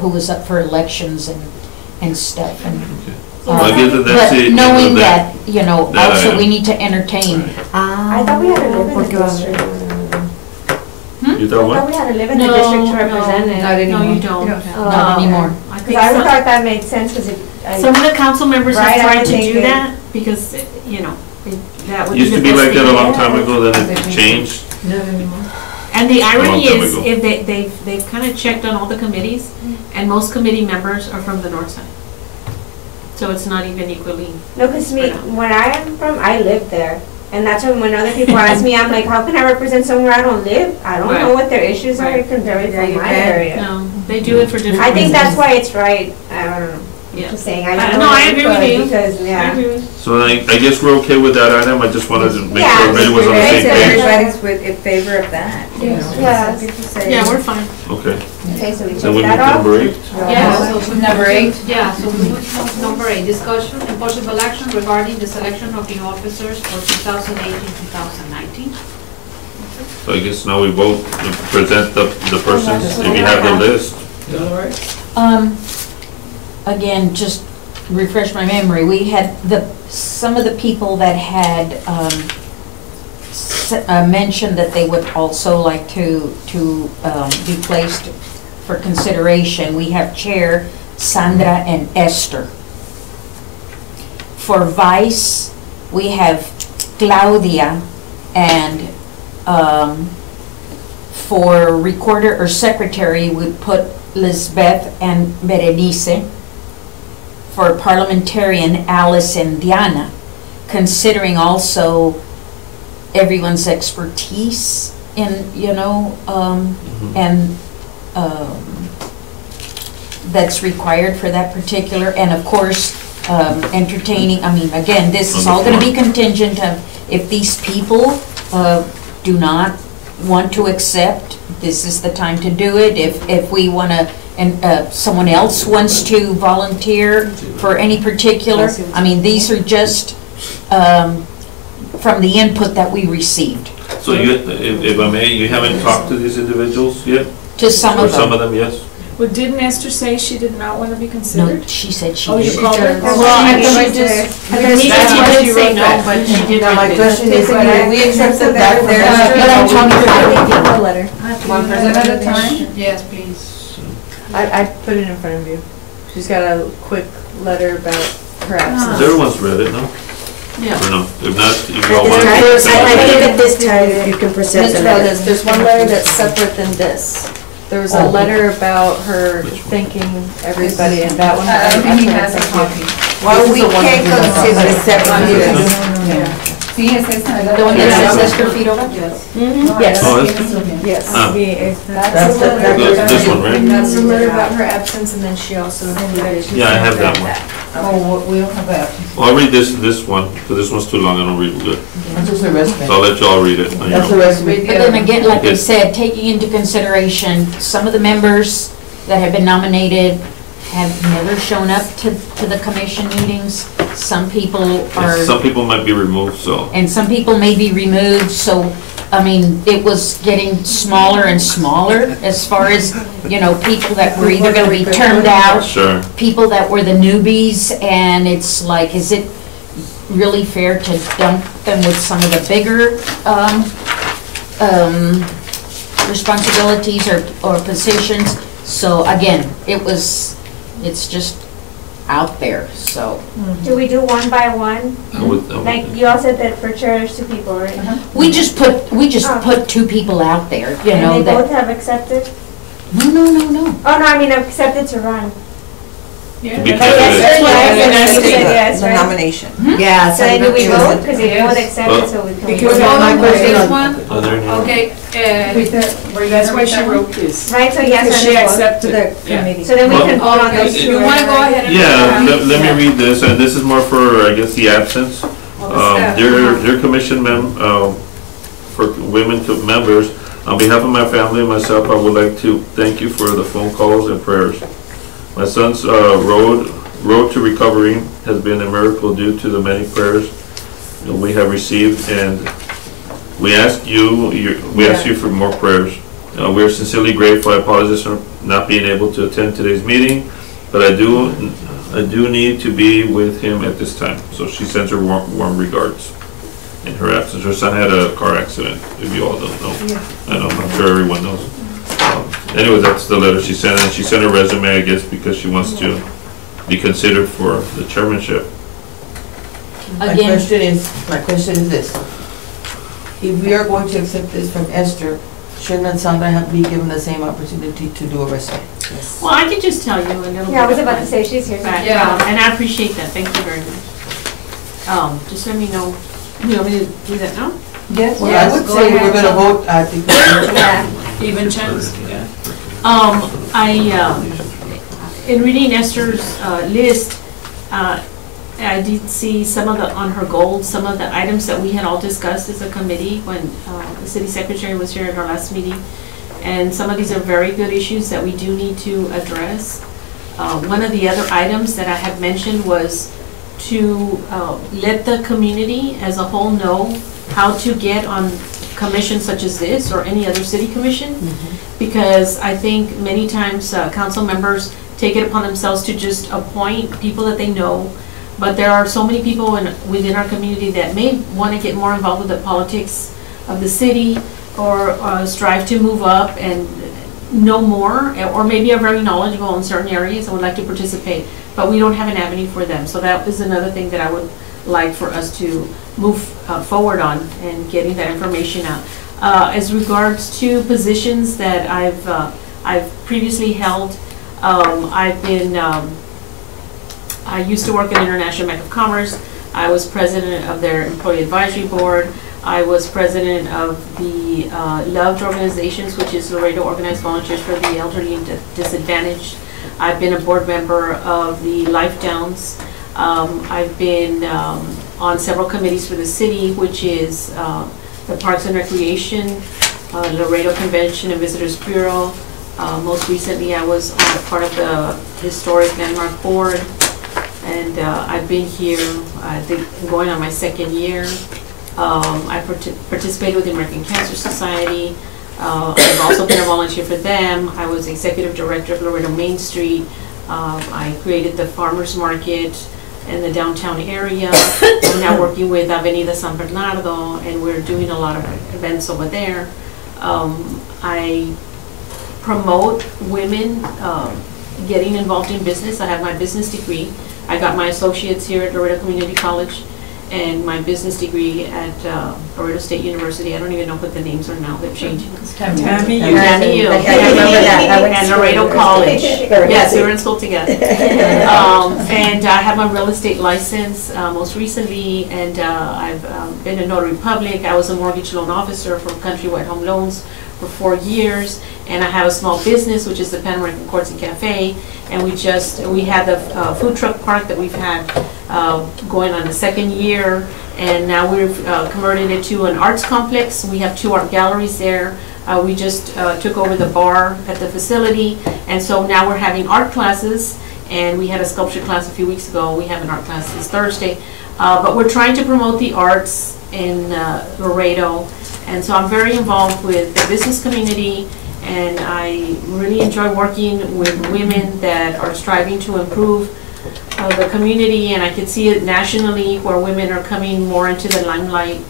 who was up for elections and stuff. And Well, I guess that that's but it. knowing that, that also item. we need to entertain. I thought we had to live in the district. You I thought thought what? we had to live in the district to No, represent it. Not anymore. No, you don't. Not anymore. I Because think I some- thought that made sense, because some of the council members Right, have I tried would to think do it- that, because, that would be Used the to be best like that a thing. long time ago, then it changed. And the irony time is, ago. if they've kind of checked on all the committees, and most committee members are from the north side. So it's not even equally, No, because when I'm from, I live there. And that's when other people ask me, I'm like, how can I represent somewhere I don't live? I don't know Right. what their issues are, Right. because they're Yeah, from you my can. area. no, they do it for different I think reasons. that's why it's right. I don't know. Yeah. Just saying, I No, don't know. I agree with you. Because, I yeah. agree with So I guess we're okay with that item, I just wanted to make Yeah, sure everybody was on the Great same that page. everybody's in favor of that, you know. Yeah. Some people say- Yeah, we're fine. Okay, Okay, so we then we check move that to number off. 8. Yeah, so Number 8. Yeah, so we move to number 8, discussion and possible action regarding the selection of new officers for 2018-2019. So I guess now we vote, present the persons, if you have the list. Again, just refresh my memory, we had some of the people that had mentioned that they would also like to be placed for consideration. We have Chair, Sandra and Esther. For Vice, we have Claudia, and for Recorder or Secretary, we put Lisbeth and Berenice. For Parliamentarian, Alice and Diana, considering also everyone's expertise in, and that's required for that particular, and of course, entertaining, again, this is all gonna be contingent of if these people do not want to accept, this is the time to do it. If we wanna, and someone else wants to volunteer for any particular, these are just from the input that we received. So you, if I may, you haven't talked to these individuals yet? To some Or of some them. of them, yes? Well, didn't Esther say she did not want to be No, considered? she said she Oh, you did. called her? Well, Well, she she just. And then She did say no, but she did Now, my write it. question is, But I- we accepted that for But Esther? I'm talking I about- did give her a letter. One person at a time? Yes, please. I put it in front of you. She's got a quick letter about her absence. Everyone's read it, no? Yeah. Or no? If not, if I y'all want to. think at this time, you can present Ms. the letter. Rhodes, there's one letter that's separate than this. There was a Oh. letter about her thanking everybody, and that one. I don't think he put has a in front of you. copy. Well, we can't consider it separate. Sí, es esta. The one that says Esther Fidova? Yes. Yes. Oh, is Yes. Ah. That's the This one, right? That's a letter about her absence, and then she also included. Yeah, I have that one. Oh, we don't have that. Well, I'll read this one, because this one's too long, I don't read it good. That's just a resume. So I'll let y'all read it. on your That's a own. resume. But then again, like I Yes. said, taking into consideration, some of the members that have been nominated have never shown up to the commission meetings. Some people are, Some people might be removed, so. and some people may be removed, so, it was getting smaller and smaller as far as, people that were either gonna be turned out, Sure. people that were the newbies, and it's like, is it really fair to dump them with some of the bigger, responsibilities or positions? So again, it's just out there, so. Do we do one by one? I would Like, think. you all said that for chairs, 2 people, right? We just put Oh. 2 people out there, And they both that, have accepted? no. Oh, no, I mean, accepted to run. Yeah. To be Oh, candidates. yes, yes, you said yes, The right? nomination. Yeah. So then do we Sandra vote? chose Because they both accepted, so we can. Because vote. all my of question this on- one, Are there any- okay, That's why she wrote this. Right, so yes, Because and she then vote. accepted The it. Yeah. committee. So then we Well- can vote on okay, those two. you wanna right? go ahead and. Yeah, let me read this, and this is more for, I guess, the absence. Dear commission for women members, on behalf of my family and myself, I would like to thank you for the phone calls and prayers. My son's road to recovery has been a miracle due to the many prayers that we have received, and we ask you for more prayers. We are sincerely grateful. I apologize for not being able to attend today's meeting, but I do need to be with him at this time. So she sends her warm regards in her absence. Her son had a car accident, if you all don't know. I know, I'm sure everyone knows. Anyway, that's the letter she sent, and she sent her resume, I guess, because she wants to be considered for the chairmanship. My Again, question is this. If we are going to accept this from Esther, shouldn't Sandra be given the same opportunity to do a resume? Well, I could just tell you a little bit. Yeah, I was about to of say, she's here. background, Yeah. and I appreciate that, thank you very much. Just let me know, you want me to do that now? Yes. Well, I would say we're gonna vote, I think. Yeah. Even chance, yeah. in reading Esther's list, I did see some of on her goals, some of the items that we had all discussed as a committee when the city secretary was here at our last meeting. And some of these are very good issues that we do need to address. One of the other items that I had mentioned was to let the community as a whole know how to get on commissions such as this or any other city commission. Because I think many times council members take it upon themselves to just appoint people that they know. But there are so many people within our community that may want to get more involved with the politics of the city or strive to move up and know more, or maybe are very knowledgeable in certain areas and would like to participate, but we don't have an avenue for them. So that is another thing that I would like for us to move forward on and getting that information out. As regards to positions that I've previously held, I used to work in International Bank of Commerce. I was president of their employee advisory board. I was president of the Loved Organizations, which is Laredo Organized Volunteers for the Elderly and Disadvantaged. I've been a board member of the Life Downs. I've been on several committees for the city, which is the Parks and Recreation, Laredo Convention and Visitors Bureau. Most recently, I was on part of the Historic Landmark Board. And I've been here, I think, going on my second year. I participated with the American Cancer Society. I've also been a volunteer for them. I was executive director of Laredo Main Street. I created the farmers market in the downtown area. I'm now working with Avenida San Bernardo, and we're doing a lot of events over there. I promote women getting involved in business. I have my business degree. I got my associates here at Laredo Community College and my business degree at Laredo State University. I don't even know what the names are now. They've changed. Tammy U. And Laredo College. Yes, we were in school together. And I have my real estate license most recently, and I've been a notary public. I was a mortgage loan officer for Countrywide Home Loans for 4 years, and I have a small business, which is the Pan American Courts and Cafe. And we had the food truck park that we've had going on the second year, and now we've converted it to an arts complex. We have 2 art galleries there. We just took over the bar at the facility, and so now we're having art classes, and we had a sculpture class a few weeks ago. We have an art class this Thursday, but we're trying to promote the arts in Laredo, and so I'm very involved with the business community. And I really enjoy working with women that are striving to improve the community, and I can see it nationally where women are coming more into the limelight.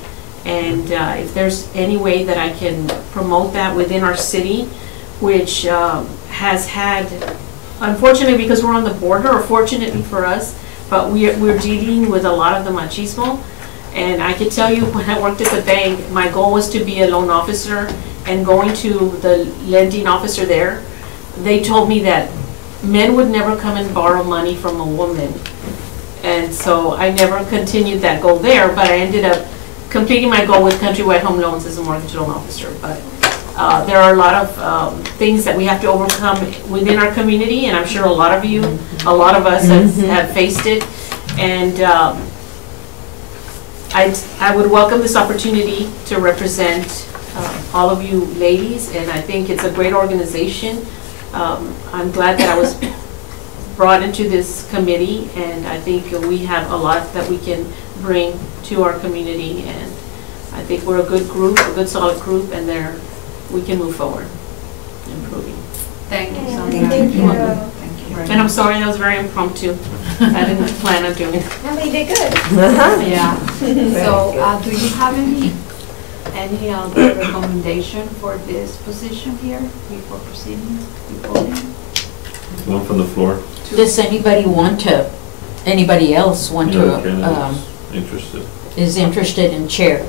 And if there's any way that I can promote that within our city, which has had, unfortunately because we're on the border, or fortunately for us, but we're dealing with a lot of the machismo. And I can tell you, when I worked at the bank, my goal was to be a loan officer. And going to the lending officer there, they told me that men would never come and borrow money from a woman. And so I never continued that goal there, but I ended up completing my goal with Countrywide Home Loans as a mortgage loan officer. But there are a lot of things that we have to overcome within our community, and I'm sure a lot of us have faced it. And I would welcome this opportunity to represent all of you ladies, and I think it's a great organization. I'm glad that I was brought into this committee, and I think we have a lot that we can bring to our community, and I think we're a good group, a good solid group, and we can move forward, improving. Thank you so much. Thank you. And I'm sorry that was very impromptu. I didn't plan on doing it. No, but you did good. Yeah. So, do you have any other recommendation for this position here before proceeding? One from the floor. Does anybody else want to, interested. is interested in chair?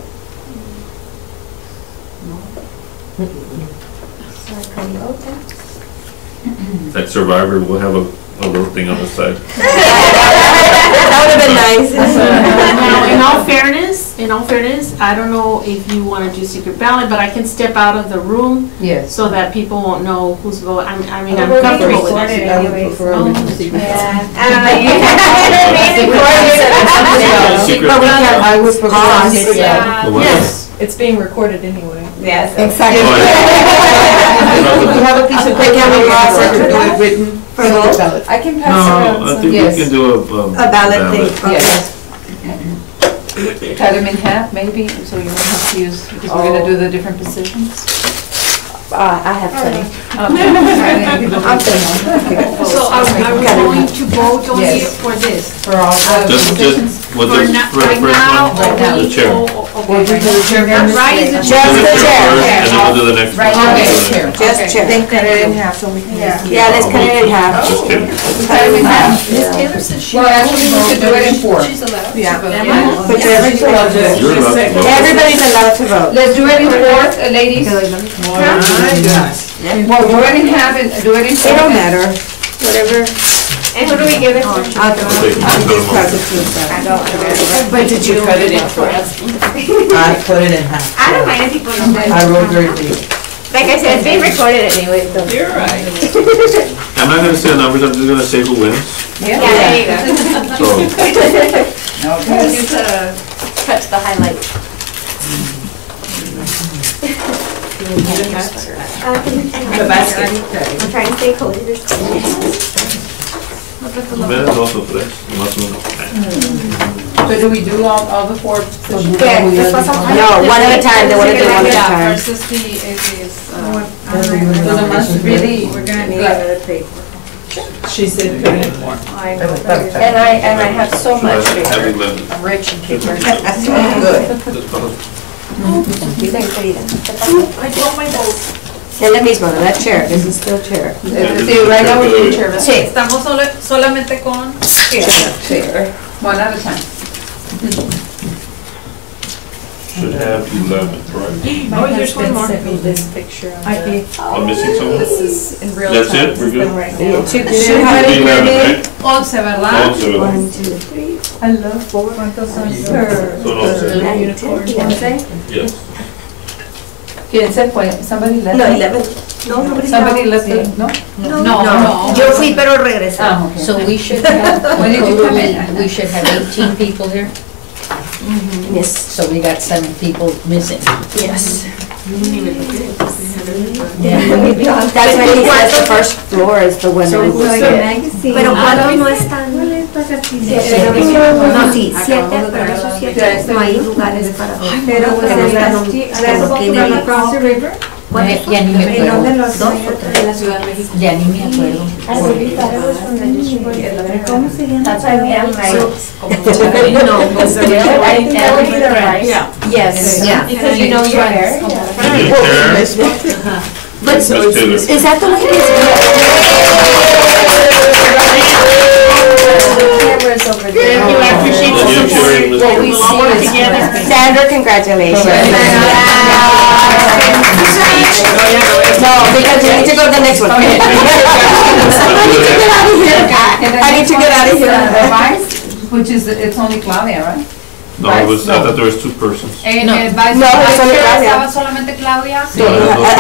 Like Survivor, we'll have a little thing on the side. That would have been nice. Now, in all fairness, I don't know if you want to do secret ballot, but I can step out of the room Yes. so that people won't know who's voting. I mean, I'm We're being comfortable with recorded it. I would anyways. prefer a secret. Yeah, I don't know, you recorded. Secret But we ballot. can I would prefer a pause. secret ballot. The what? Yes. It's being recorded anyway. Yes. Exactly. Oh, We have a piece of paper. Can we pause it to do it written for vote? ballot. I can pass it around. No, I think Yes. we can do A ballot thing. Okay. Yes. Cut them in half, maybe, so you won't have to use, because we're gonna do the different positions. I have plenty. So are we going to vote on Yes. it for this? For all the positions. With For the now, first right now, one, Right now. the chair. Right is the Just chair. the Do chair. first, and then we'll do the next one. Right, We'll do okay, the chair. next Just check. Then cut it in half so we can. Yeah, let's cut it in half. one. Just kidding. Cut them in half. Well, actually, we should do it in four. Yeah. But everybody's allowed to vote. You're allowed to vote. Everybody's allowed to vote. Let's do it in four, ladies. Well, do it in half and do it in four. It don't matter. Whatever. And who do we give it to? Okay, just pass it to But did you cut it in for us? I put it in half. I don't mind if people know that. I wrote very big. Like I said, it's being recorded anyway, so. You're right. I'm not gonna say the numbers, I'm just gonna say who wins. Yeah, there you go. So, Just touch the highlights. The basket. I'm trying to stay cozy this time. minutes also tres, más o menos. So do we do all the four? Yeah, no, one at a time, they want to do one at a time. First is the, So the must really, We're gonna need another paper. She said put it in more. I know. And I have so much Have paper. 11. I'm rich in paper. Good. I told my vote. Es la misma, that chair, this is still chair. Sí, right now we're doing chair. Sí. Estamos solamente con. One at a time. Should have 11, correct? Oh, here's one more. Sent me this picture of the- I'm missing someone? This is in real That's time. it? We're good? Right now. Should have it 11, ready. right? 11, ¿verdad? 11. 1, 2, 3, I love four. ¿Cuántos son? So, no, 9, 10, yes. ¿Quién se fue? Somebody left? No, me? 11. No, nobody Somebody left. left, no? No. Yo fui, pero regresé. Ah, okay. So we should have, When did you come in? we should have 18 people here, Yes. so we got 7 people missing. Yes. That's why he says the first floor is the winner. Pero ¿cuántos no están? No, sí, 7, pero esos 7 no hay lugares para. Pero Que no están across the river. Ya ni me ¿En dónde acuerdo, los? En la Ciudad de México. ya ni me acuerdo. ¿Cómo se llama? That's why we have like. No, because Yeah. Yes, Yeah. Because you know your hair. And your chair, But Miss Taylor. is that the way it is? Cameras over there. Thank you, I appreciate And the your support. chair, Miss Well, Taylor. we'll all work together. Sandra, congratulations. No, because you need to go to the next one. I need to get out of here. Vice, which is, it's only Claudia, right? No, I thought there was 2 persons. El No, vice es solo chair Claudia. estaba solamente Claudia.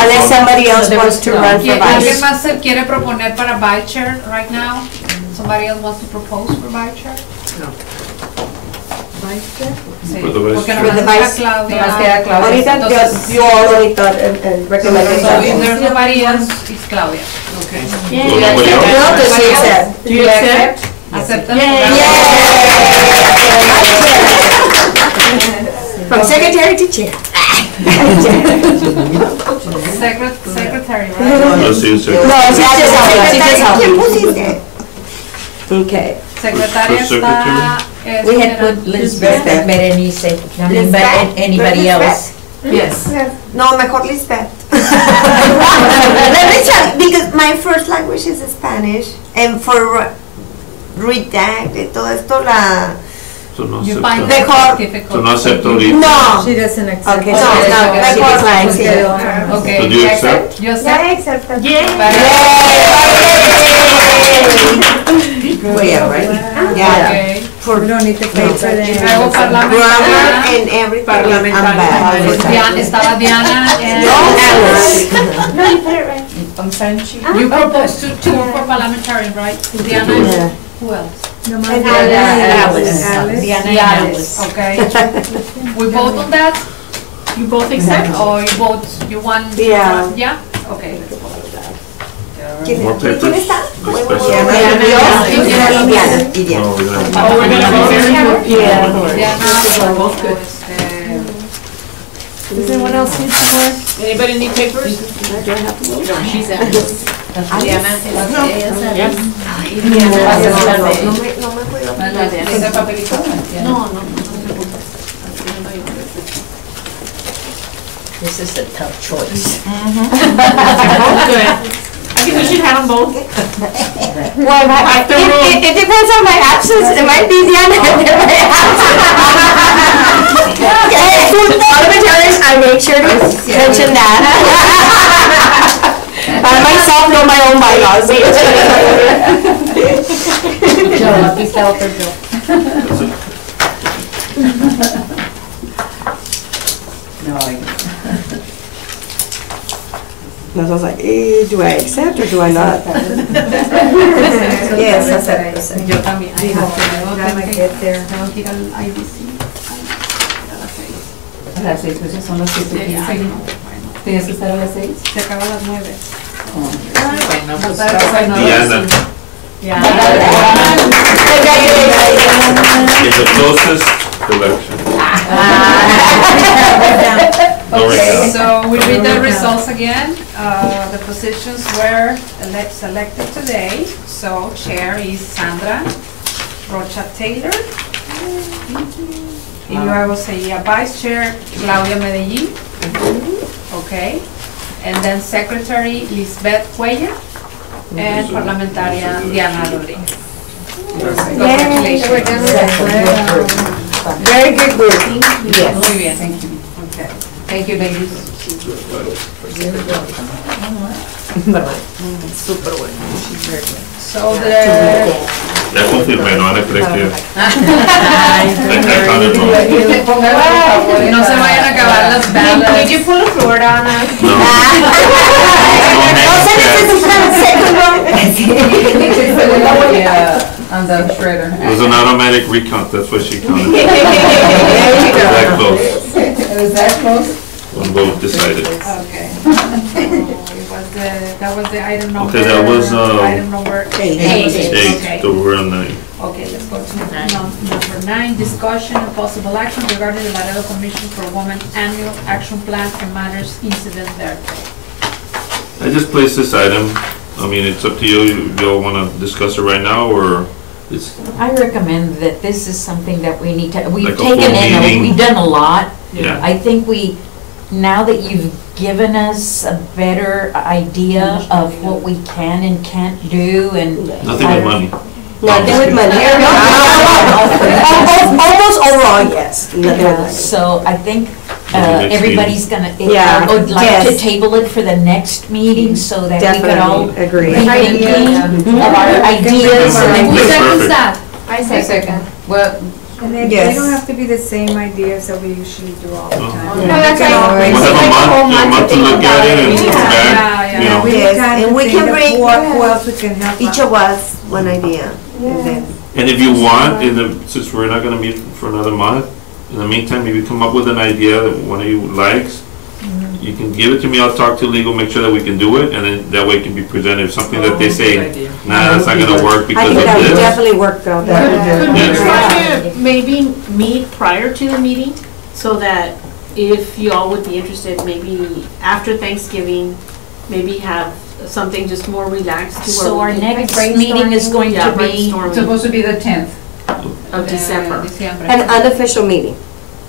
Unless somebody else wants to run for ¿Alguien vice. más se quiere proponer para vice chair right now? Somebody else wants to propose for vice chair? Sí, For the vice porque chair. For the nomás vice- está Claudia. Nomás queda Claudia. Ahorita Entonces, you already thought and recommended So if that. there's nobody else, it's Claudia. So nobody else? No, does she accept? Do you accept? ¿Aceptan? From secretary to chair. Secretary, right? Let's see, sir. No, she's just helping, she's just helping. Okay. Secretaria For está. We had put Lisbeth Berenice, anybody else? Yes. No, mejor Lisbeth. Let me check, because my first language is Spanish, and for redact y todo esto, So no You acepta. find Mejor. it difficult. So no acepta ahorita. no. She doesn't accept. Okay, No, so no, she mejor declines it. Okay. So do you accept? You accept? Yeah, except that. Yeah. Well, yeah, right? Yeah. Okay. We don't need to pay for Y them. luego Grammar parlamentaria. and everything. I'm bad. Diana, estaba Diana and Alice. No, you put it right. You proposed two for parliamentarian, right? Diana Yeah. and who else? No, And Alice. Alice. Diana and Alice, Alice. okay. We vote on that, You both accept? or you vote, you want? Yeah. Yeah? Okay, let's vote on that. More papers. ¿Quién está? Especially- Diana. Y Diana. No, we're gonna- Oh, we're gonna vote together? Diana, Both good. Does anyone else need some more? Anybody need papers? No, she's at. Diana. Yes. ¿Ese papelito? No, no. This is a tough choice. Both good. I think we should have them both. Well, it depends on my absence. It might be Diana and then my absence. Parliamentarians, I make sure to mention that. I myself know my own bylaws. Joe, aquí está otro Joe. No, I. And I was like, do I accept or do I not? Yes, accept. Yo también. Ay, no, Time I get there. tengo que ir al IBC. A las 6, pues ya son las 7:15. ¿Tienes que estar a las 6? Se acaba a las 9. Bueno, pues Diana, Yeah. is the closest election. No Okay, recount. so we read the results again. The positions were selected today. So chair is Sandra Rocha Taylor. Y luego seguía vice chair Claudia Medellín. Okay. And then secretary Lisbeth Cuellar. And parliamentarian Diana Rodríguez. Congratulations. Very good work. Muy bien. Thank you. Okay. Thank you, ladies. So the Ya confirmé, no van a creer que... no se vayan a acabar las balas. Did you pull a Florida on us? No. On the shredder. It was an automatic recount, that's what she counted. There you go. That close, It was that close? one vote decided. Okay. So it was that was the item number. Okay, that was, item number 8. Eight, Okay. so we're on 9. Okay, let's go to number 9, discussion and possible action regarding the Laredo Commission for Women Annual Action Plan and Matters Incident there. I just placed this item, I mean, it's up to you, you all wanna discuss it right now, or it's, I recommend that this is something that we need to, we've Like a taken full in, meeting. we've done a lot. yeah. I think now that you've given us a better idea of what we can and can't do and. Nothing with money. Nothing with money. Almost overall, yes. Nothing with Yeah, money. so I think Maybe next everybody's gonna, Yeah, I would like to yes. table it for the next meeting so that we could all Definitely agree. be thinking of our ideas and then Who we That's seconds perfect. that? I I second second. that. Well, And they Yes. don't have to be the same ideas that we usually do all the Oh. time. No, that's We can right. always- We'll have a month to look at it and Yeah. come back, Yeah, you yeah. know. We Yes, need time and to we think can of bring who else we can help each out. of us one idea. And then, And if you want, since we're not gonna meet for another month, in the meantime, maybe come up with an idea that one of you likes. You can give it to me, I'll talk to legal, make sure that we can do it, and then that way it can be presented. If something that they say, nah, that's not gonna work I because think of that would this. definitely work out better. Could we Yes. try to maybe meet prior to the meeting so that if you all would be interested, maybe after Thanksgiving, maybe have something just more relaxed to where So our we can next meeting is going Yeah, to be, brainstorming it's supposed to be the 10th. of December. December. An unofficial meeting.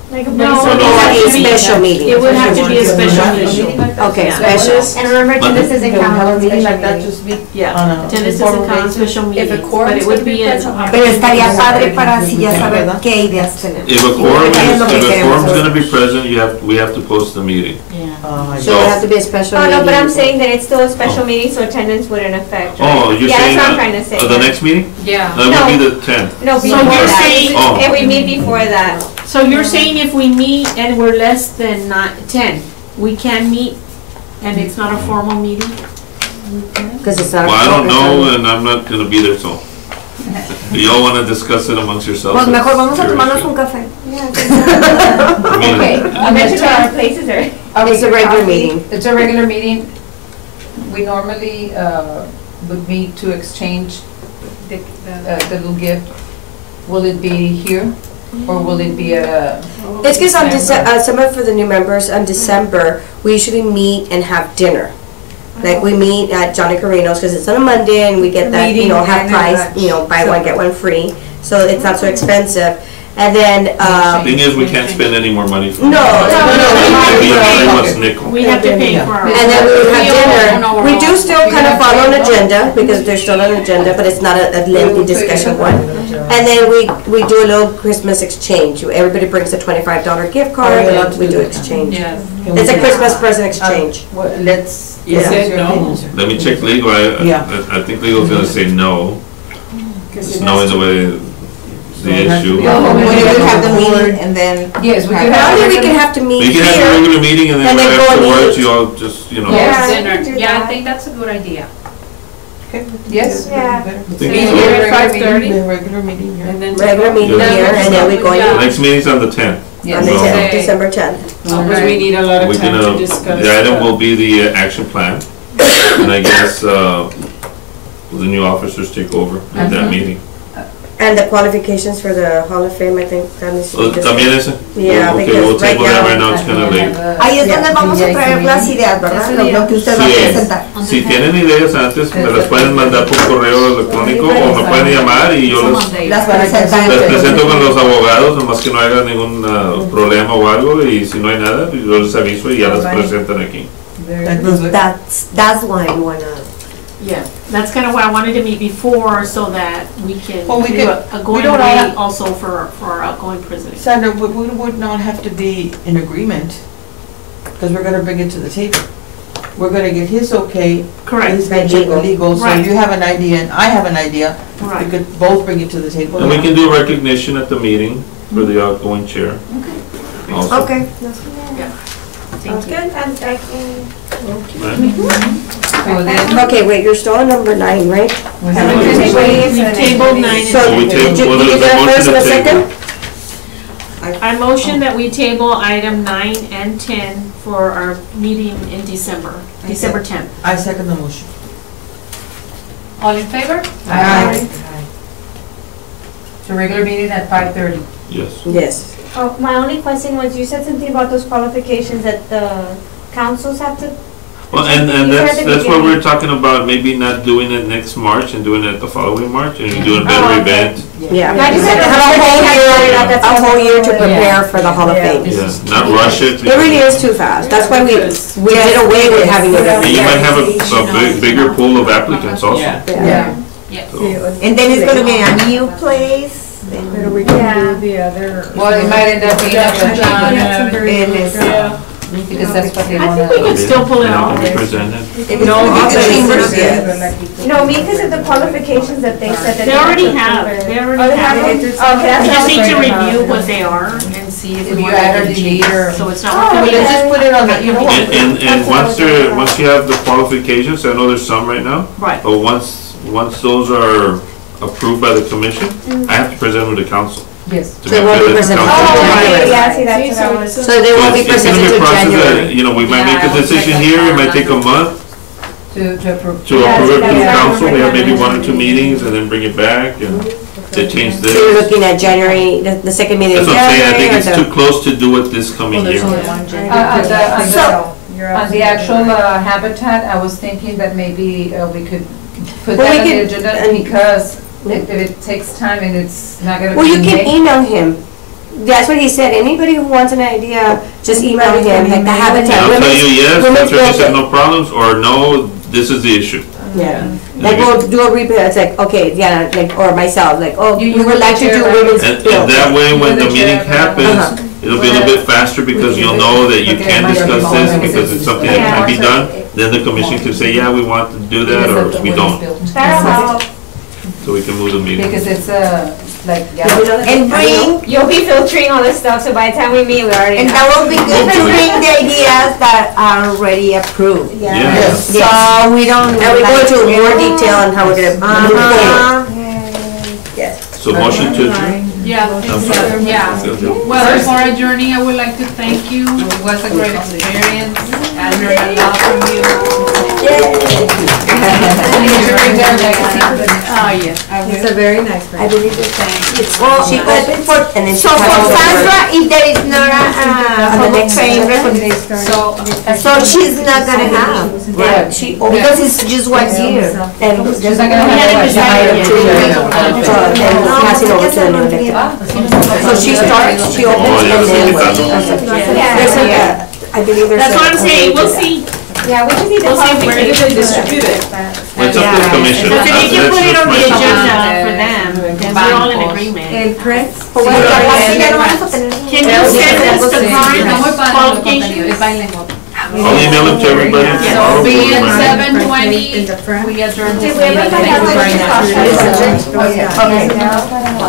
Like a No, So placeholder. it has to be a special meeting. It would have to be a special meeting. Okay, Yeah. special. And remember, attendance doesn't Can we count have a on meeting special like that, meetings. just be Yeah, on a attendance informal doesn't count on basis? special If a meetings, quorum but it is would gonna be be an present. Pero estaría padre para para así ya saber qué ideas tenemos. If a Es quorum lo que is queremos. gonna be present, we have to post the meeting. So it has to be a special Oh, meeting. no, but I'm saying that it's still a special meeting, so attendance wouldn't affect, right? Oh, you're Yeah, saying that's what I'm trying to say. the next meeting? Yeah. That would be the 10th. No, So before you're that. saying- Oh. If we meet before that. So you're saying if we meet and we're less than 10, we can meet and it's not a formal meeting? Because it's not. Well, I don't know, and I'm not gonna be there, so. Y'all wanna discuss it amongst yourselves? Pues mejor vamos a It's your tomarnos issue. un café. I mean, Okay, I mentioned our places are. It's a regular meeting. It's a regular meeting. We normally would meet to exchange the little gift. Will it be here, or will it be at a? It's because on December, for the new members, on December, we usually meet and have dinner. Like, we meet at Johnny Carino's, because it's on a Monday, and we get that, you know, half price, you know, buy one, get one free. So it's not so expensive. And then, Thing is, we can't spend any more money. no, It'd be a 3 months nickel. We have to pay for our. and then we would have dinner. We do still kind of follow an agenda, because there's still an agenda, but it's not a lengthy discussion one. And then we do a little Christmas exchange. Everybody brings a $25 gift card, and we do exchange. Yes. It's a Christmas present exchange. Let's. You what's said your no. opinion, sir? Let me check legal, Yeah. I think legal's gonna say no, just knowing the way the issue. When we would have the meeting and then. Yes, we have- could Probably we can have to We meet can have a here. regular meeting, and then And then right go and afterwards, eat. you all just, you know. Yeah, Dinner. we can do Yeah, I that. think that's a good idea. Okay. Yes. Yeah. I think Meet so. here at 5:30. The regular meeting here. And then. Regular meeting Yeah. here, and then we go Yeah. in Next meeting's on the 10th. Yes. on the Well, 10th, December 10th. Because we need a lot of We time can, to discuss. the item will be the action plan, and I guess, the new officers take over at that meeting. And the qualifications for the Hall of Fame, I think, that needs to be También discussed. ese? Yeah, Okay, because we'll table right that now- right now, it's kinda late. Ahí es donde vamos a traer las ideas, ¿verdad? Lo que usted va a Sí. presentar. Si tienen ideas antes, me las pueden mandar por correo electrónico o me pueden llamar y yo Las presentan. les presento con los abogados, nomás que no haya ningún problema o algo, y si no hay nada, pues yo les aviso y ya las presentan aquí. That's why I wanna. Yeah, that's kind of why I wanted to meet before, so that we can Well, we do could- a we going don't rate have- also for our outgoing president. Sandra, we would not have to be in agreement, because we're gonna bring it to the table. We're gonna get his okay, Correct, he's gonna get the legal, so Right. you have an idea and I have an idea. We right. could both bring it to the table. And we can do recognition at the meeting for the outgoing chair. Also. Okay. Thank you. Good, and I can. So then, Okay, wait, you're still on number 9, right? we have a- We've tabled 9 and So, 10. we did table- you well, did you there's a get a first motion and a to table. second? I motion that we table item 9 and 10 for our meeting in December, December 10th. I second the motion. All in favor? Aye. It's a regular meeting at 5:30. Yes. Yes. Oh, my only question was, you said something about those qualifications that the councils have to. Well, and You said at the that's what beginning. we're talking about, maybe not doing it next March and doing it the following March, and you do a Oh, better okay. event. Yeah. I just had To to have a whole year, That's a whole year to all. prepare for the Hall of Fame. Yeah, not rush it. It really is too fast. That's why we did away with having it And every you year. might have a bigger pool of applicants also. Yeah. Yeah. Yes. So, And then it's gonna be a new place. Pero we can do the other. Well, it might end up being a It is. because that's what they I wanna. think we could still pull it you know, off. be presented. No, All the chambers, yes. No, because of the qualifications that they said that. They already to have, prepare. they Oh, already they have. have it. it? Okay, that's We just what I need was to worried about. review what they are and see if If we you want add or to delete change. or- So it's not. Oh, working. Let's just put it on the, you know what? And once you have the qualifications, I know there's some right now, Right. but once those are approved by the commission, I have to present them to council. Yes. to So it make won't sure be that presented council- to Oh, January. okay, yeah, see, that's what I was. So they won't be It's gonna presented a to process January. that, you know, we might make a decision here, it might take a month To approve. to Yeah, approve it that's through what I council, we have maybe remember. 1 or 2 meetings, and then bring it back, and they change So you're this. looking at January, the second meeting in That's what I'm saying, I think January it's or too close to do it this coming year. On the actual habitat, I was thinking that maybe we could put Well, that we on the could- agenda because if it takes time and it's not gonna be. Well, you in can May. email him. That's what he said, anybody who wants an idea, just email him, like the habitat. I'll tell you yes, the women's attorney said building. no problems, or no, this is the issue. Yeah, like we'll do a repeat, it's like, okay, yeah, like, or myself, like, oh, You we would like to do chair, women's And building. that way, when You're the the meeting chair. happens, it'll be a little bit faster because you'll know that you Okay, can might be discuss this involved. because it's something that can be done. Then the commission can say, yeah, we want to do that, or we don't, That'll help. so we can move the meeting. Because it's like, yeah. And bring, you'll be filtering all this stuff, so by the time we meet, we already And know. that will be good to bring the ideas that are already approved. Yeah. So we don't. And we go into more detail on how we're gonna move forward. Uh-huh. So motion to adjourn? Yeah, I'm sorry. yeah. Okay. Well, before adjourning, I would like to thank you. It was a great experience. I learned a lot from you. Oh, yes. It's a very nice I friend. believe it's, Well, she but opens for, and then she so for passes over. Sandra, if there is not On the a next train one. recommendation, So, so she's not gonna have, Yeah, she because it's just 1 year. and She's not gonna have Yeah, a to and passing over to the new elected. So she starts, she opens, Oh, yeah, and then that's there's a, I believe there's a. That's what I'm saying, we'll a- see. Yeah, we just need to We'll see if we talk can about even distribute it. It's up to the commission. Because if you put it on the That's my agenda suggestion. for them, then we're all in agreement. El Prince. Pues bueno, así ya no vamos a tener. Can you send us the Está muy current padre el qualifications? contenido, es bilingual. I'll email them to everybody. Yeah. tomorrow So be before at the meeting. 7:20, we adjourn this Did we ever meeting. find Thank out you what very the much. cost was? Okay.